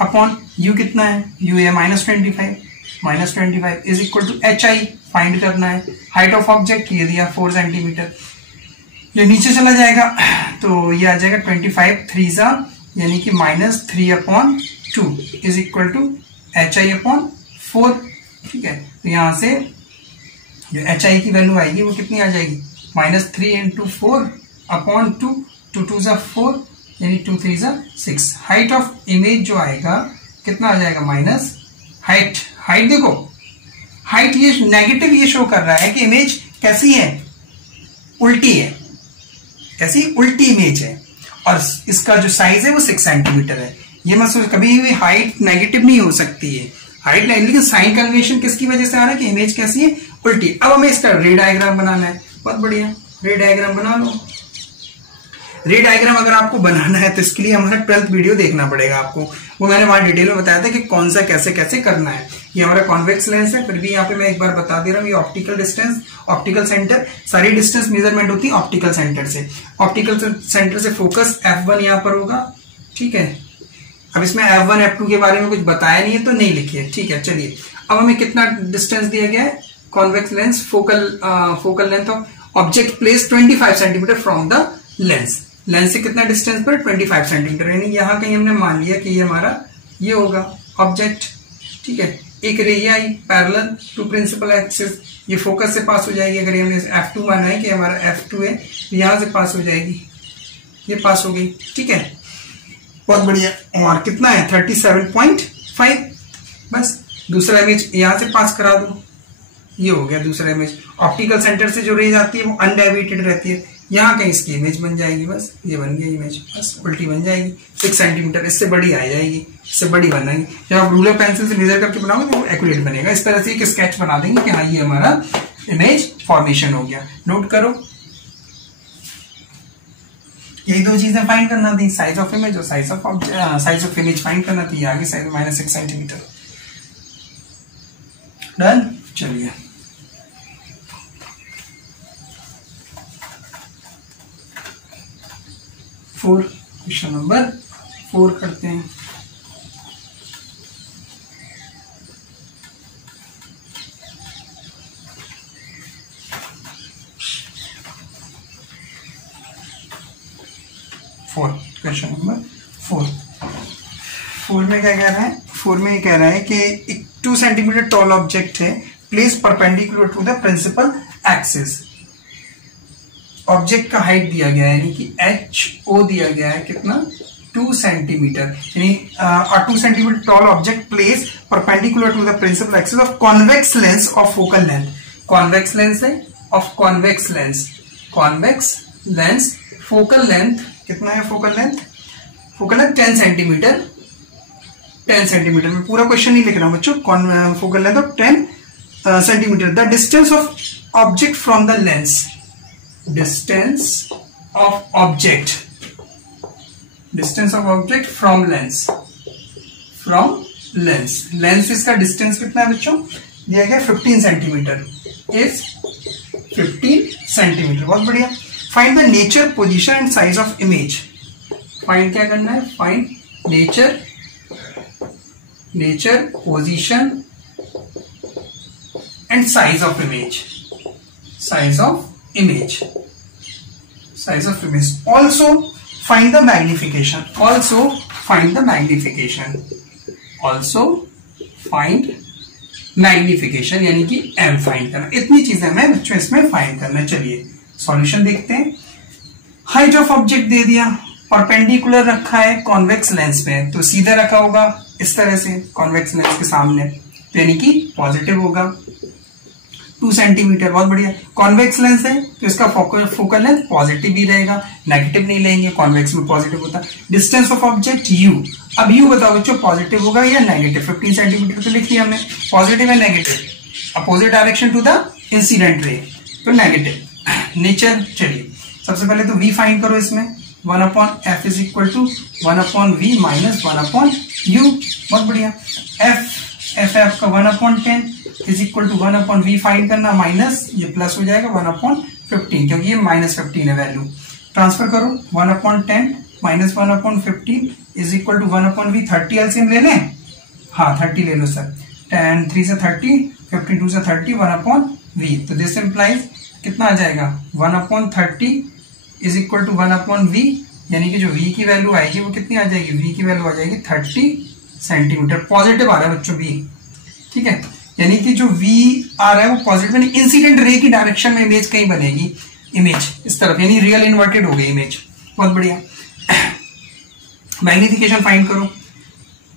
अपॉन यू कितना है, यू है -25 is equal to H I find करना है। हाइट ऑफ ऑब्जेक्ट ये दिया 4 सेंटीमीटर, जो नीचे चला जाएगा तो ये आ जाएगा 25 3 यानी कि -3/2 is equal to H I upon 4। ठीक है, तो यहां से जो एच आई की वैल्यू आएगी वो कितनी आ जाएगी, -3 × 4/2, 2 2 4 यानी 2 3 6। हाइट ऑफ इमेज जो आएगा कितना आ जाएगा माइनस हाइट देखो, हाइट ये नेगेटिव ये शो कर रहा है कि इमेज कैसी है, उल्टी है, कैसी उल्टी इमेज है, और इसका जो साइज है वो 6 सेंटीमीटर है। ये मत सोच, कभी भी हाइट नेगेटिव नहीं हो सकती है, हाइट नहीं, लेकिन साइन कन्वेंशन किसकी वजह से आ रहा है कि इमेज कैसी है, उल्टी। अब हमें इसका रे डायग्राम बनाना है, बहुत बढ़िया, रे डायग्राम बना लो। रे डायग्राम अगर आपको बनाना है तो इसके लिए हमारा 12th वीडियो देखना पड़ेगा आपको, वो मैंने वहां डिटेल में बताया था कि कौन सा कैसे कैसे करना है। ये हमारा कॉन्वेक्स लेंस है, फिर भी यहाँ पे मैं एक बार बता दे रहा हूँ, ये ऑप्टिकल डिस्टेंस, ऑप्टिकल सेंटर, सारी डिस्टेंस मेजरमेंट होती है ऑप्टिकल सेंटर से। ऑप्टिकल सेंटर से फोकस F1 यहाँ पर होगा, ठीक है। अब इसमें F1 F2 के बारे में कुछ बताया नहीं है तो नहीं लिखिए, ठीक है। चलिए, अब हमें कितना डिस्टेंस दिया गया है, convex lens focal length of object place 25 centimetre from the lens. Lens से कितना डिस्टेंस पर 25 सेंटीमीटर, यानी यहाँ कहीं हमने मान लिया कि ये हमारा ये होगा ऑब्जेक्ट, ठीक है। एक रे ये आई पैरेलल टू प्रिंसिपल एक्सिस, ये फोकस से पास हो जाएगी। अगर हमने F2 माना है कि हमारा F2 है तो यहां से पास हो जाएगी, ये पास हो गई, ठीक है, बहुत बढ़िया। और कितना है 37.5, बस दूसरा इमेज यहां से पास करा दो, ये हो गया दूसरा इमेज। ऑप्टिकल सेंटर से जो रेज आती है वो अनडेविएटेड रहती है, यहाँ कहीं इसकी इमेज बन जाएगी, बस ये बन गई इमेज, बस उल्टी बन जाएगी 6 सेंटीमीटर, इससे बड़ी आ जाएगी, इससे बड़ी बनाएंगे। जब आप रूलर पेंसिल से मेजर करके बनाओगे तो वो एक्यूरेट बनेगा। इस तरह से एक स्केच बना देंगे कि हाँ ये हमारा इमेज फॉर्मेशन हो गया। नोट करो, यही दो चीजें फाइंड करना थी, साइज ऑफ इमेज और साइज ऑफ इमेज फाइंड करना थी। आगे साइज -6 सेंटीमीटर, डन। चलिए, क्वेश्चन नंबर 4 करते हैं। क्वेश्चन नंबर 4 में क्या कह रहा है, 4 में कह रहा है कि एक 2 सेंटीमीटर टॉल ऑब्जेक्ट है, place perpendicular to the principal axis. Object का हाइट दिया गया है, यानी कि HO दिया गया है कितना 2 सेंटीमीटर, यानी 2 centimetre tall object place perpendicular to the principal axis of convex lens of focal length. Convex lens है of convex lens focal length कितना है, फोकल लेंथ 10 सेंटीमीटर। 10 सेंटीमीटर में पूरा क्वेश्चन नहीं लिख रहा हूं बच्चों, focal length of 10 centimetre. The distance of object from the lens, distance of object from lens इसका डिस्टेंस कितना है बच्चों, दिया गया 15 सेंटीमीटर, इज 15 सेंटीमीटर, बहुत बढ़िया। Find the nature, position and size of image. Find क्या करना है, find nature, position and size of image, size of image. Also find the magnification. यानी कि m फाइंड करना। इतनी चीजें हमें बच्चों इसमें फाइंड करना। चलिए सॉल्यूशन देखते हैं। हाइट ऑफ ऑब्जेक्ट दे दिया, परपेंडिकुलर रखा है कॉन्वेक्स लेंस में, तो सीधा रखा होगा इस तरह से कॉन्वेक्स लेंस के सामने, तो यानी कि पॉजिटिव होगा 2 सेंटीमीटर, बहुत बढ़िया। कॉन्वेक्स लेंस है तो इसका फोकल लेंथ पॉजिटिव भी रहेगा, नेगेटिव नहीं लेंगे, कॉन्वेक्स में पॉजिटिव होता है। डिस्टेंस ऑफ ऑब्जेक्ट u, अब u बताओ बच्चों पॉजिटिव होगा या नेगेटिव। 15 सेंटीमीटर तो लिख लिया हमने, पॉजिटिव है negative, opposite direction to the incident ray, तो नेगेटिव। नेचर, चलिए सबसे पहले तो v फाइंड करो इसमें, 1/f is equal to 1/v minus 1/u, बहुत बढ़िया। f आपका 1/10 is equal to 1/v find करना, माइनस ये प्लस हो जाएगा 1/15, क्योंकि ये -15 है वैल्यू। ट्रांसफर करो 1/10 -1/15 is equal to 1/v। 30 LCM ले लें, हाँ 30 ले लो सर। 10 3 से 30, 52 से 30, 1/v। तो दिस इम्प्लाइज कितना आ जाएगा 1/30 इज इक्वल टू 1/v, यानी कि जो v की वैल्यू आएगी वो कितनी आ जाएगी, v की वैल्यू आ जाएगी 30 सेंटीमीटर। पॉजिटिव आ रहा है बच्चों v, ठीक है, यानी कि जो v आ रहा है वो पॉजिटिव, यानी इंसिडेंट रे की डायरेक्शन में इमेज कहीं बनेगी, इमेज इस तरफ, यानी रियल इन्वर्टेड हो गई इमेज। बहुत बढ़िया। मैग्निफिकेशन फाइंड करो,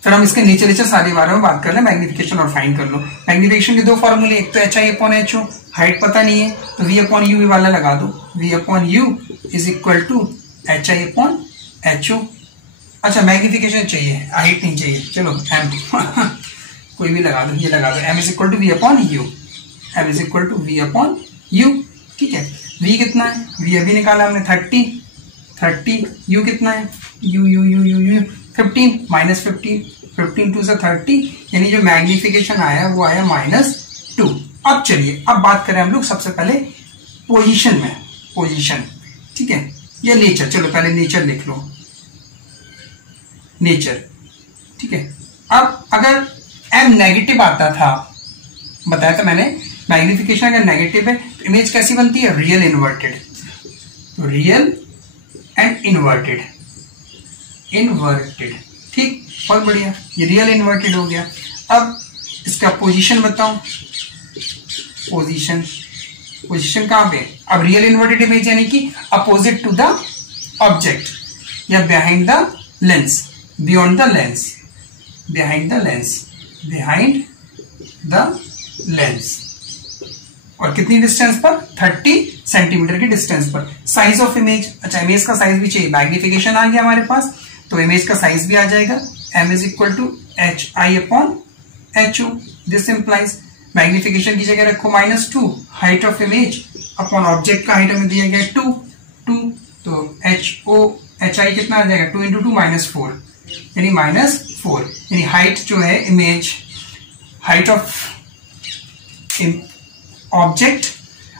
फिर हम इसके नीचे नीचे सारे बारे में बात कर ले। मैग्निफिकेशन और फाइंड कर लो। मैग्निफिकेशन के दो फॉर्मूले, एक तो HI/HO, हाइट पता नहीं है तो V/U वाला लगा दो। V/U is equal to HI/HO। अच्छा मैग्निफिकेशन चाहिए, हाइट नहीं चाहिए, चलो M कोई भी लगा दो, ये लगा दो, M is equal to V/U, M is equal to V/U, ठीक है। V कितना है, V अभी निकाला हमने 30, U कितना है, U 15 -15, 15 2 से 30, यानी जो मैग्निफिकेशन आया वो आया -2। अब चलिए अब बात करें हम लोग सबसे पहले पोजीशन में, पोजीशन, ठीक है, या नेचर। चलो पहले नेचर लिख लो, नेचर, ठीक है। अब अगर M नेगेटिव आता था, बताया था मैंने, मैग्निफिकेशन अगर नेगेटिव है तो इमेज कैसी बनती है, रियल इन्वर्टेड। तो रियल एंड इन्वर्टेड, इन्वर्टेड, ठीक, बहुत बढ़िया, ये रियल इन्वर्टेड हो गया। अब इसका पोजीशन बताओ, पोजीशन, पोजीशन कहां पे, अब रियल इन्वर्टेड इमेज यानी कि अपोजिट टू द ऑब्जेक्ट या behind the lens, beyond the lens, behind the lens, behind the lens, और कितनी डिस्टेंस पर, 30 सेंटीमीटर की डिस्टेंस पर। साइज ऑफ इमेज, अच्छा इमेज का साइज भी चाहिए, मैग्निफिकेशन आ गया हमारे पास तो इमेज का साइज भी आ जाएगा। M is equal to HI/HO। This implies magnification की जगह रखो -2, height of image upon object का हाइट हमें दिया गया 2, तो HI कितना आ जाएगा, 2 × 2 -4, यानी -4, यानी हाइट जो है image, height of object,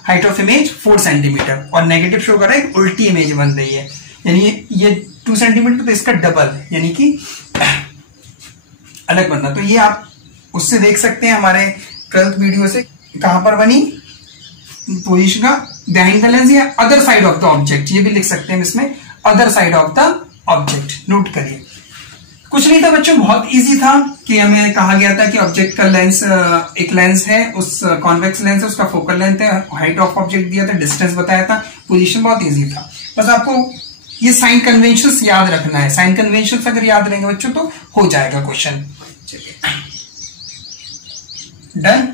height of image 4 centimetre, और नेगेटिव शो कर रहा है उल्टी इमेज बन रही है, यानी ये 2 सेंटीमीटर तो इसका डबल, यानी कि अलग बनना। तो ये आप उससे देख सकते हैं हमारे 12th वीडियो से, कहां पर बनी पोजीशन का, बिहाइंड द लेंस या other side of the object, ये भी लिख सकते हैं इसमें, other side of the object. Note करिए, कुछ नहीं था बच्चों, बहुत इजी था कि हमें कहा गया था कि ऑब्जेक्ट का लेंस, एक लेंस है, उस कॉन्वेक्स लेंस है, उसका फोकल लेंथ है, हाइट ऑफ ऑब्जेक्ट दिया था, डिस्टेंस बताया था, पोजीशन बहुत इजी था। बस आपको ये साइन कन्वेंशंस याद रखना है, साइन कन्वेंशंस अगर याद रहेंगे बच्चों तो हो जाएगा क्वेश्चन। चलिए डन,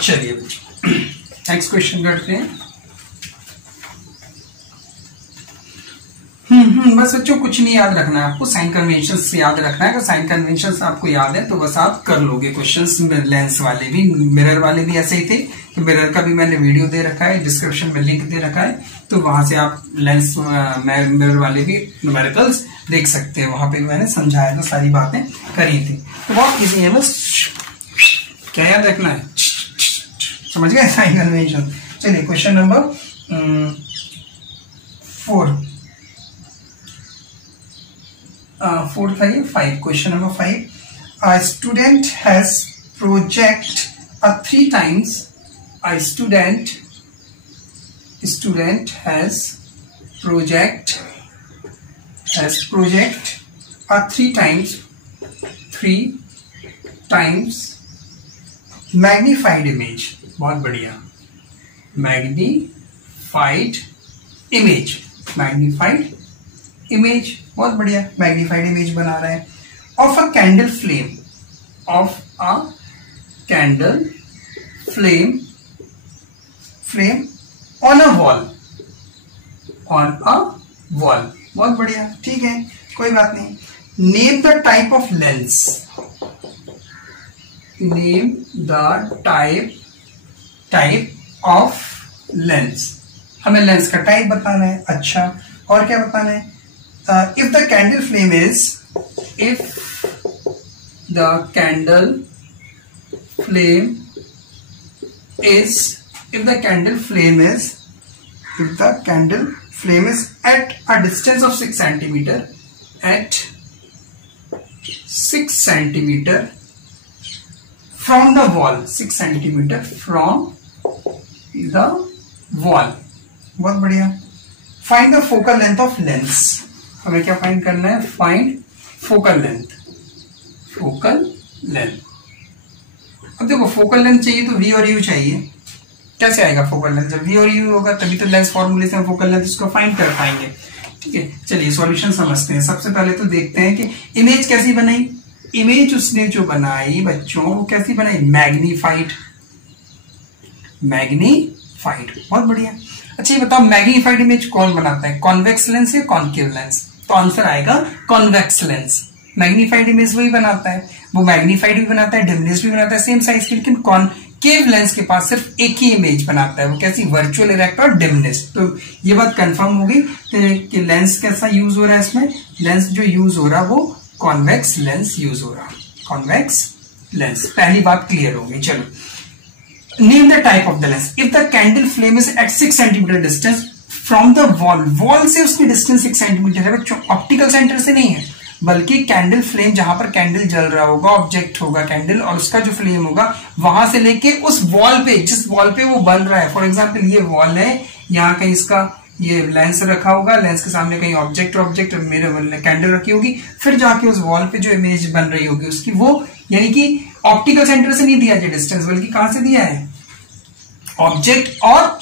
चलिए बच्चों नेक्स्ट क्वेश्चन करते हैं। बस बच्चों कुछ नहीं याद रखना है आपको, साइन कन्वेंशंस याद रखना है। अगर साइन कन्वेंशंस आपको याद है तो बस आप कर लोगे क्वेश्चंस। लेंस वाले भी, मिरर वाले भी ऐसे ही थे, तो मिरर का भी मैंने वीडियो दे रखा है, डिस्क्रिप्शन में लिंक दे रखा है, तो वहां से आप लेंस मिरर वाले भी न्यूमेरिकल्स देख सकते हैं, वहां पे मैंने समझाया था, सारी बातें करी थी। तो बहुत इजी है, बस क्या याद रखना है, समझ गए साइन कन्वेंशन। चलिए क्वेश्चन नंबर 4 था ये, 5, question number 5। A student has project a 3 times, a student has project a 3 times magnified image, बहुत बढ़िया, magnified image, बहुत बढ़िया, मैग्निफाइड इमेज बना रहा है, of a candle flame on a wall, बहुत बढ़िया, ठीक है, कोई बात नहीं। Name the type of lens, name the type of lens, हमें लेंस का टाइप बताना है। अच्छा, और क्या बताना है, if the candle flame is at a distance of 6 centimeter, at 6 centimeter from the wall, 6 centimeter from the wall। बहुत बढ़िया। Find the focal length of lens, हमें क्या फाइंड करना है? Find focal length, focal length. अब देखो focal length चाहिए तो वी और यू चाहिए। कैसे आएगा फोकल लेंथ? जब वी और यू होगा तभी तो लेंस फॉर्मूले से हम फोकल लेंथ इसको फाइंड कर पाएंगे। ठीक है, चलिए सॉल्यूशन समझते हैं। सबसे पहले तो देखते हैं कि इमेज कैसी बनाई। इमेज उसने जो बनाई बच्चों, वो कैसी बनाई? Magnified, magnified. बहुत बढ़िया। अच्छा ये बताओ, मैग्नीफाइड इमेज कौन बनाता है? कॉन्वेक्स लेंस या कॉन्केव लेंस? तो आंसर आएगा कॉन्वेक्स लेंस। मैग्नीफाइड इमेज वही बनाता है, वो मैग्नीफाइड भी बनाता है, डिमनिस्ड भी बनाता है, सेम साइज की। लेकिन कॉन्केव लेंस के पास सिर्फ एक ही इमेज बनाता है, वो कैसी? वर्चुअल, इरेक्ट और डिमनिस्ड। तो ये बात कंफर्म हो गई कि लेंस कैसा यूज हो रहा है इसमें। लेंस जो यूज हो रहा है वो कॉन्वेक्स लेंस यूज हो रहा, कॉन्वेक्स लेंस। पहली बात क्लियर हो गई। चलो, name the type of the lens. If the candle flame is at 6 centimetre distance from the wall, wall से उसकी डिस्टेंस 6 सेंटीमीटर है बच्चों, ऑप्टिकल सेंटर से नहीं है, बल्कि कैंडल फ्लेम, जहां पर कैंडल जल रहा होगा, ऑब्जेक्ट होगा कैंडल, और उसका जो फ्लेम होगा वहां से लेके उस वॉल पे, जिस वॉल पे वो बन रहा है। फॉर एग्जाम्पल ये वॉल है, यहाँ कहीं इसका ये लेंस रखा होगा, लेंस के सामने कहीं ऑब्जेक्ट मेरे कैंडल रखी होगी, फिर जाके उस वॉल पे जो इमेज बन रही होगी उसकी, वो यानी कि ऑप्टिकल सेंटर से नहीं दिया जाए डिस्टेंस, बल्कि कहां से दिया है? ऑब्जेक्ट और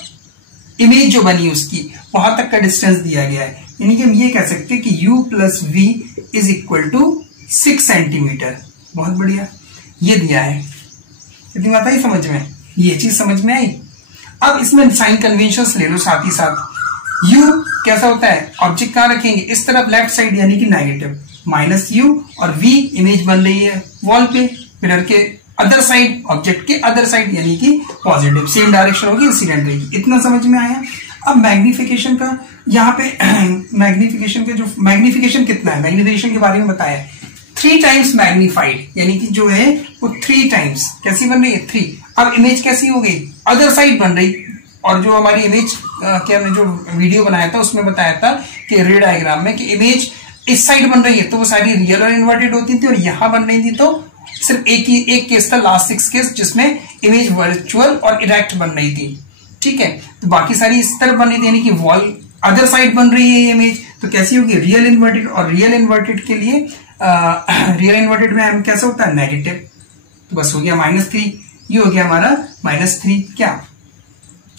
इमेज जो बनी उसकी, वहां तक का डिस्टेंस दिया गया है। यानी कि हम ये कह सकते हैं कि u plus v is equal to 6 centimetre. बहुत बढ़िया, ये दिया है। इतनी बात आई समझ में? ये चीज समझ में आई। अब इसमें साइन कन्वेंशंस ले लो साथ ही साथ। u कैसा होता है? ऑब्जेक्ट कहां रखेंगे? इस तरफ लेफ्ट साइड, यानी कि नेगेटिव, माइनस u, और v इमेज बन रही है वॉल पे, मिरर के अदर साइड, ऑब्जेक्ट के अदर साइड, यानी कि पॉजिटिव, सेम डायरेक्शन होगी, इंसिडेंट रहेगी। इतना समझ में आया? अब मैग्निफिकेशन का यहाँ पे मैग्निफिकेशन का जो मैग्निफिकेशन कितना है, मैग्निफिकेशन के बारे में बताया 3 टाइम्स मैग्निफाइड, यानी कि जो है वो 3 टाइम्स। कैसी बन रही है? 3। अब इमेज कैसी हो गई? अदर साइड बन रही। और जो हमारी इमेज के हमने जो वीडियो बनाया था उसमें बताया था कि रे डायग्राम में कि इमेज इस साइड बन रही है तो वो सारी रियल और इन्वर्टेड होती थी, और यहां बन रही थी तो सिर्फ एक केस था, लास्ट 6 केस, जिसमें इमेज वर्चुअल और इरेक्ट बन रही थी। ठीक है, तो बाकी सारी इस तरफ बन रही थी, यानी कि वॉल अदर साइड बन रही है ये इमेज। तो कैसी होगी? Real inverted. और रियल इन्वर्टेड के लिए रियल इन्वर्टेड में हम कैसा होता है? नेगेटिव। तो बस हो गया -3, ये हो गया हमारा -3। क्या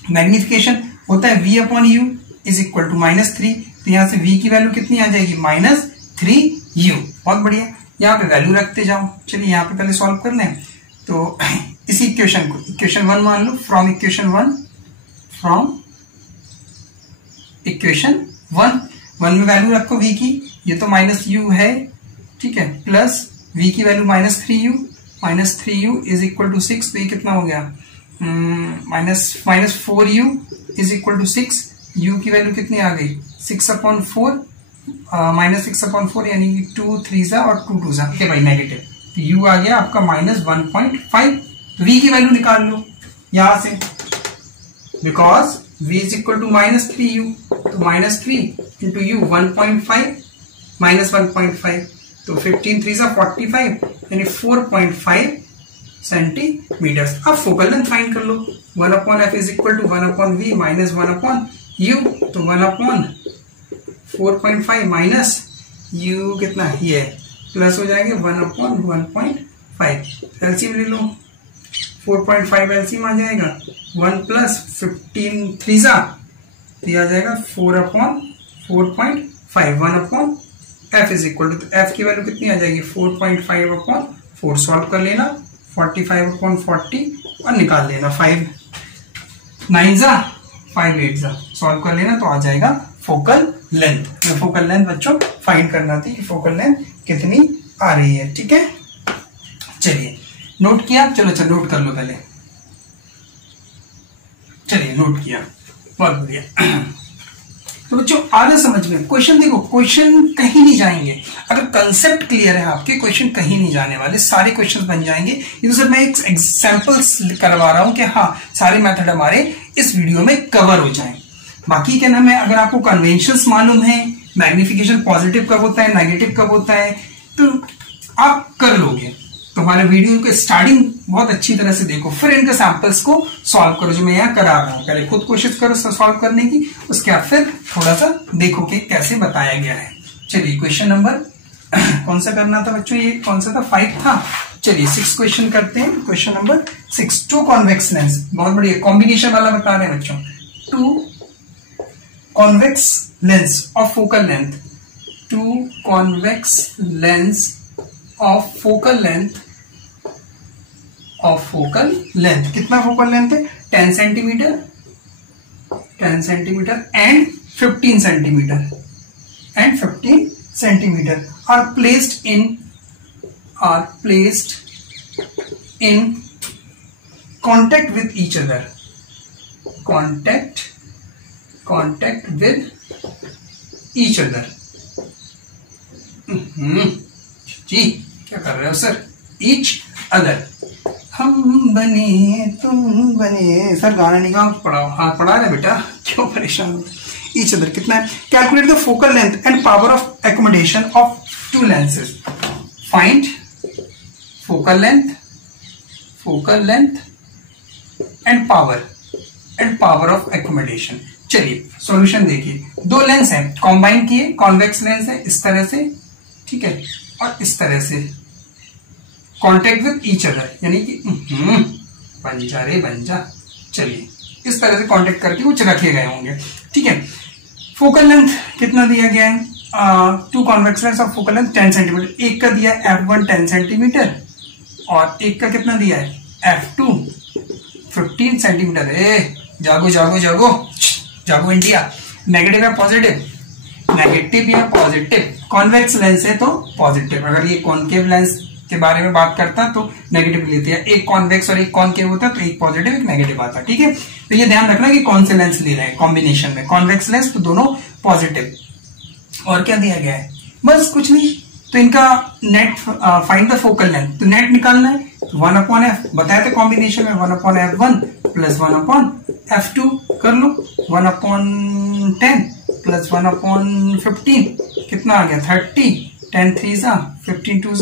मैग्निफिकेशन होता है? v upon u is equal to -3। तो यहां से v की वैल्यू कितनी आ जाएगी? -3u। बहुत बढ़िया, यहाँ पे वैल्यू रखते जाओ। चलिए यहाँ पे पहले सॉल्व कर लें। तो इसी इक्वेशन को इक्वेशन 1 मान लो। फ्रॉम इक्वेशन 1 में वैल्यू रखो v की, ये तो -u है, ठीक है, प्लस v की value -3u is equal to 6। तो ये कितना हो गया? -4u is equal to 6। u की वैल्यू कितनी आ गई? 6/4, -6/4, यानी कि 2 3 और 2 2 ठीक है भाई, नेगेटिव। तो u आ गया आपका -1.5। v की वैल्यू निकाल लो यहां से, because v is equal to -3u। तो -3 इंटू u 1.5 -1.5, तो 15 3 45, यानी 4.5 सेंटीमीटर। अब फोकल लेंथ फाइंड कर लो। 1/f is equal to 1/v minus 1/u। तो 1/4.5 माइनस u कितना? ये प्लस हो जाएंगे 1/1.5। एलसीएम ले लो, 4.5 एलसीएम आ जाएगा। 1 प्लस 15 3 तो ये आ जाएगा 4/4.5। 1/f is equal to, f की वैल्यू कितनी आ जाएगी? 4.5/4। सॉल्व कर लेना, 45/40 और निकाल लेना। 5 9 5 8 सॉल्व कर लेना, तो आ जाएगा फोकल लेंथ। फोकल लेंथ बच्चों फाइंड करना थी, फोकल लेंथ कितनी आ रही है। ठीक है, चलिए नोट किया? चलो अच्छा नोट कर लो पहले। चलिए नोट किया, बहुत बढ़िया। तो बच्चों आ रहा समझ में? क्वेश्चन देखो, क्वेश्चन कहीं नहीं जाएंगे अगर कंसेप्ट क्लियर है आपके, क्वेश्चन कहीं नहीं जाने वाले, सारे क्वेश्चंस बन जाएंगे। ये तो सर मैं एक एग्जांपल्स करवा रहा हूं कि हाँ सारे मेथड हमारे इस वीडियो में कवर हो जाएं। बाकी क्या नाम है, अगर आपको कन्वेंशंस मालूम है मैग्निफिकेशन पॉजिटिव कब होता है, नेगेटिव कब होता है, तो आप कर लोगे। तो हमारे वीडियो के स्टार्टिंग बहुत अच्छी तरह से देखो, फिर इनके सैंपल्स को सॉल्व करो जो मैं यहाँ करा रहा हूँ। पहले खुद कोशिश करो सॉल्व करने की, उसके बाद फिर थोड़ा सा देखो कि कैसे बताया गया है। चलिए क्वेश्चन नंबर कौन सा करना था बच्चों, ये कौन सा था, 5 था। चलिए 6 क्वेश्चन करते हैं। क्वेश्चन नंबर 6, 2 कॉन्वेक्स लेंस, बहुत बढ़िया कॉम्बिनेशन वाला बता रहे हैं बच्चों। 2 convex lens of focal length, 2 convex lens of focal length, of focal length, कितना फोकल लेंथ है, 10 centimetre, 10 centimetre and 15 centimetre, and 15 centimetre are placed in contact with each other, contact with each other। जी क्या कर रहे हो sir, each other, हम बने तुम बने, सर गाना नहीं गा पढ़ाओ, हाँ पढ़ा रहे बेटा, क्यों परेशान हो। each other कितना है, calculate the focal length and power of accommodation of 2 lenses, find focal length and power of accommodation. चलिए सॉल्यूशन देखिए, 2 लेंस है कॉम्बाइन किए, कॉन्वेक्स लेंस है इस तरह से, ठीक है, और इस तरह से कॉन्टेक्ट विद ईच अदर, यानी कि बन जा, चलिए इस तरह से कॉन्टेक्ट करके कुछ रखे गए होंगे, ठीक है। फोकल लेंथ कितना दिया गया है, 2 convex lens of focal length 10 centimetre, एक का दिया है f1 10 सेंटीमीटर और एक का कितना दिया है f2 15 सेंटीमीटर। जागो इंडिया, नेगेटिव या पॉजिटिव, नेगेटिव या पॉजिटिव, कॉन्वेक्स लेंस है तो पॉजिटिव, अगर ये कॉन्केव लेंस के बारे में बात करता तो नेगेटिव लेते हैं, एक कॉन्वेक्स और एक कॉन्केव होता तो एक पॉजिटिव एक नेगेटिव आता, ठीक है। तो ये ध्यान रखना कि कौन से लेंस ले रहे हैं कॉम्बिनेशन में, कॉन्वेक्स लेंस तो दोनों पॉजिटिव। और क्या दिया गया है, बस कुछ नहीं, तो इनका net find the focal length, तो नेट निकालना है, 1/f बताया था कॉम्बिनेशन में, 1/f1 प्लस 1/f2 कर लो, 1/10 प्लस 1/15 कितना आ गया 30, 10 3 15 2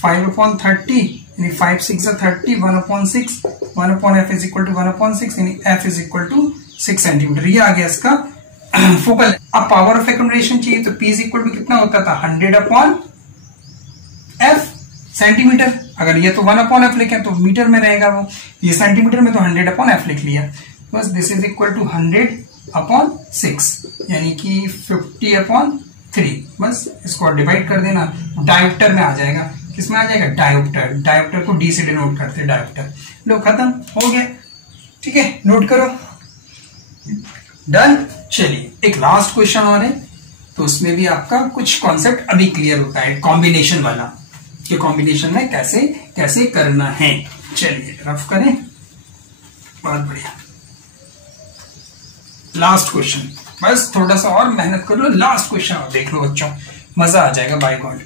5/30, यानी 5 6 30, 1/6, 1/f इज इक्वल टू 1/6, यानी f is equal to 6 centimetre, ये आ गया इसका फोकल। अब पावर ऑफ एकोमोडेशन चाहिए तो p इज इक्वल टू कितना होता था 100/f सेंटीमीटर, अगर ये तो 1/f लिखे तो मीटर में रहेगा वो, ये सेंटीमीटर में तो 100/f लिख लिया, बस दिस इज इक्वल टू 100/6, यानी कि 50/3, बस इसको डिवाइड कर देना, डायोप्टर में आ जाएगा, किसमें आ जाएगा डायोप्टर, डायोप्टर को डी से डिनोट करते हैं डायोप्टर। लो खत्म हो गया, ठीक है, नोट करो, डन। चलिए एक लास्ट क्वेश्चन और है, तो उसमें भी आपका कुछ कॉन्सेप्ट अभी क्लियर होता है, कॉम्बिनेशन वाला, कि कॉम्बिनेशन में कैसे कैसे करना है। चलिए रफ करें, बहुत बढ़िया, लास्ट क्वेश्चन, बस थोड़ा सा और मेहनत कर लो, लास्ट क्वेश्चन और देख लो बच्चों, मजा आ जाएगा बाय गॉड।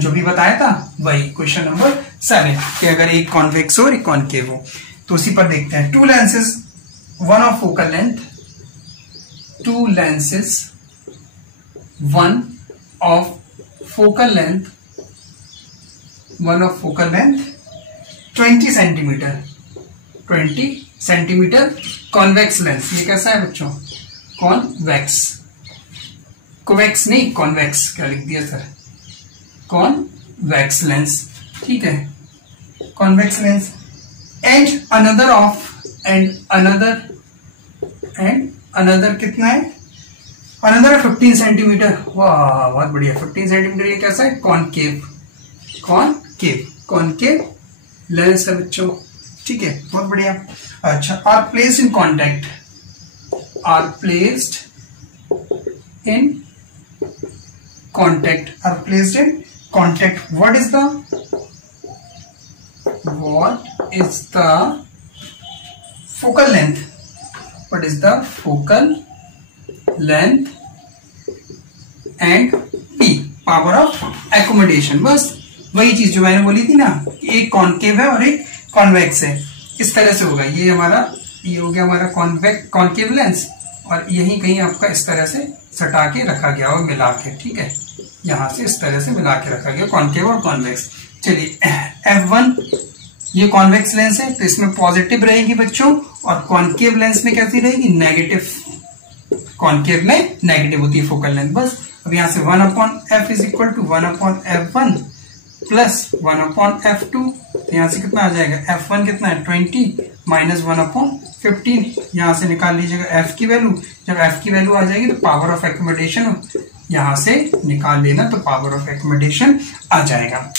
जो भी बताया था वही क्वेश्चन नंबर 7, कि अगर एक कॉन्वेक्स हो और एक कॉन्केव हो, तो उसी पर देखते हैं। 2 lenses, one of focal length, 2 lenses, one of focal length, 20 centimetre convex lens, ये कैसा है बच्चों, कॉन्वेक्स, कोवेक्स नहीं कॉन्वेक्स, क्या लिख दिया सर, कॉन्वेक्स लेंस, ठीक है, कॉन्वेक्स लेंस, एंड अनदर कितना है, अनदर 15 सेंटीमीटर, वाह बहुत बढ़िया, 15 सेंटीमीटर, ये कैसा है, कॉन्केव लेंस है बच्चों, ठीक है, बहुत बढ़िया। अच्छा, are placed in contact, what is the focal length, and p, power of accommodation, बस वही चीज जो मैंने बोली थी ना, एक कॉन्केव है और एक कॉन्वेक्स है, इस तरह से होगा, ये हो गया हमारा कॉन्केव लेंस, और यही कहीं आपका इस तरह से सटा के रखा गया और मिला के, ठीक है, यहां से इस तरह से मिला के रखा गया कॉन्केव और कॉन्वेक्स। चलिए F1 ये कॉन्वेक्स लेंस है तो इसमें पॉजिटिव रहेगी बच्चों, और कॉन्केव लेंस में कैसी रहेगी, नेगेटिव। कॉन्केव में नेगेटिव होती है फोकल लेंथ। बस अब यहां से 1/f is equal to 1/f1 plus 1/f2, तो यहां से कितना आ जाएगा, f1 कितना है 20 माइनस 1/15, यहां से निकाल लीजिएगा f की वैल्यू। जब f की वैल्यू आ जाएगी तो पावर ऑफ एक्कोमोडेशन यहां से निकाल लेना, तो पावर ऑफ एक्कोमोडेशन आ जाएगा।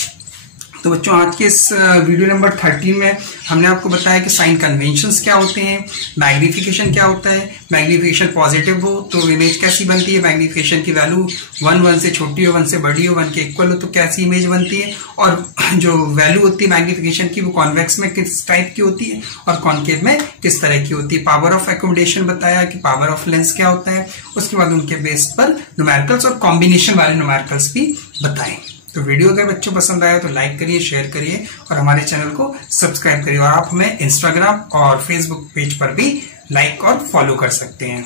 तो बच्चों आज के इस वीडियो नंबर 13 में हमने आपको बताया कि साइन कन्वेंशंस क्या होते हैं, मैग्निफिकेशन क्या होता है, मैग्निफिकेशन पॉजिटिव हो तो इमेज कैसी बनती है, मैग्निफिकेशन की वैल्यू 1 से छोटी हो 1 से बड़ी हो 1 के इक्वल हो तो कैसी इमेज बनती है, और जो वैल्यू होती है मैग्निफिकेशन की वो कॉन्वेक्स में किस टाइप की होती है और कॉन्केव में किस तरह की होती है। पावर ऑफ एक्कोमोडेशन बताया कि पावर ऑफ लेंस क्या होता है, उसके बाद उनके बेस पर न्यूमेरिकल्स और कॉम्बिनेशन वाले न्यूमेरिकल्स भी बताएं। तो वीडियो अगर बच्चों पसंद आया तो लाइक करिए, शेयर करिए और हमारे चैनल को सब्सक्राइब करिए, और आप हमें इंस्टाग्राम और फेसबुक पेज पर भी लाइक और फॉलो कर सकते हैं।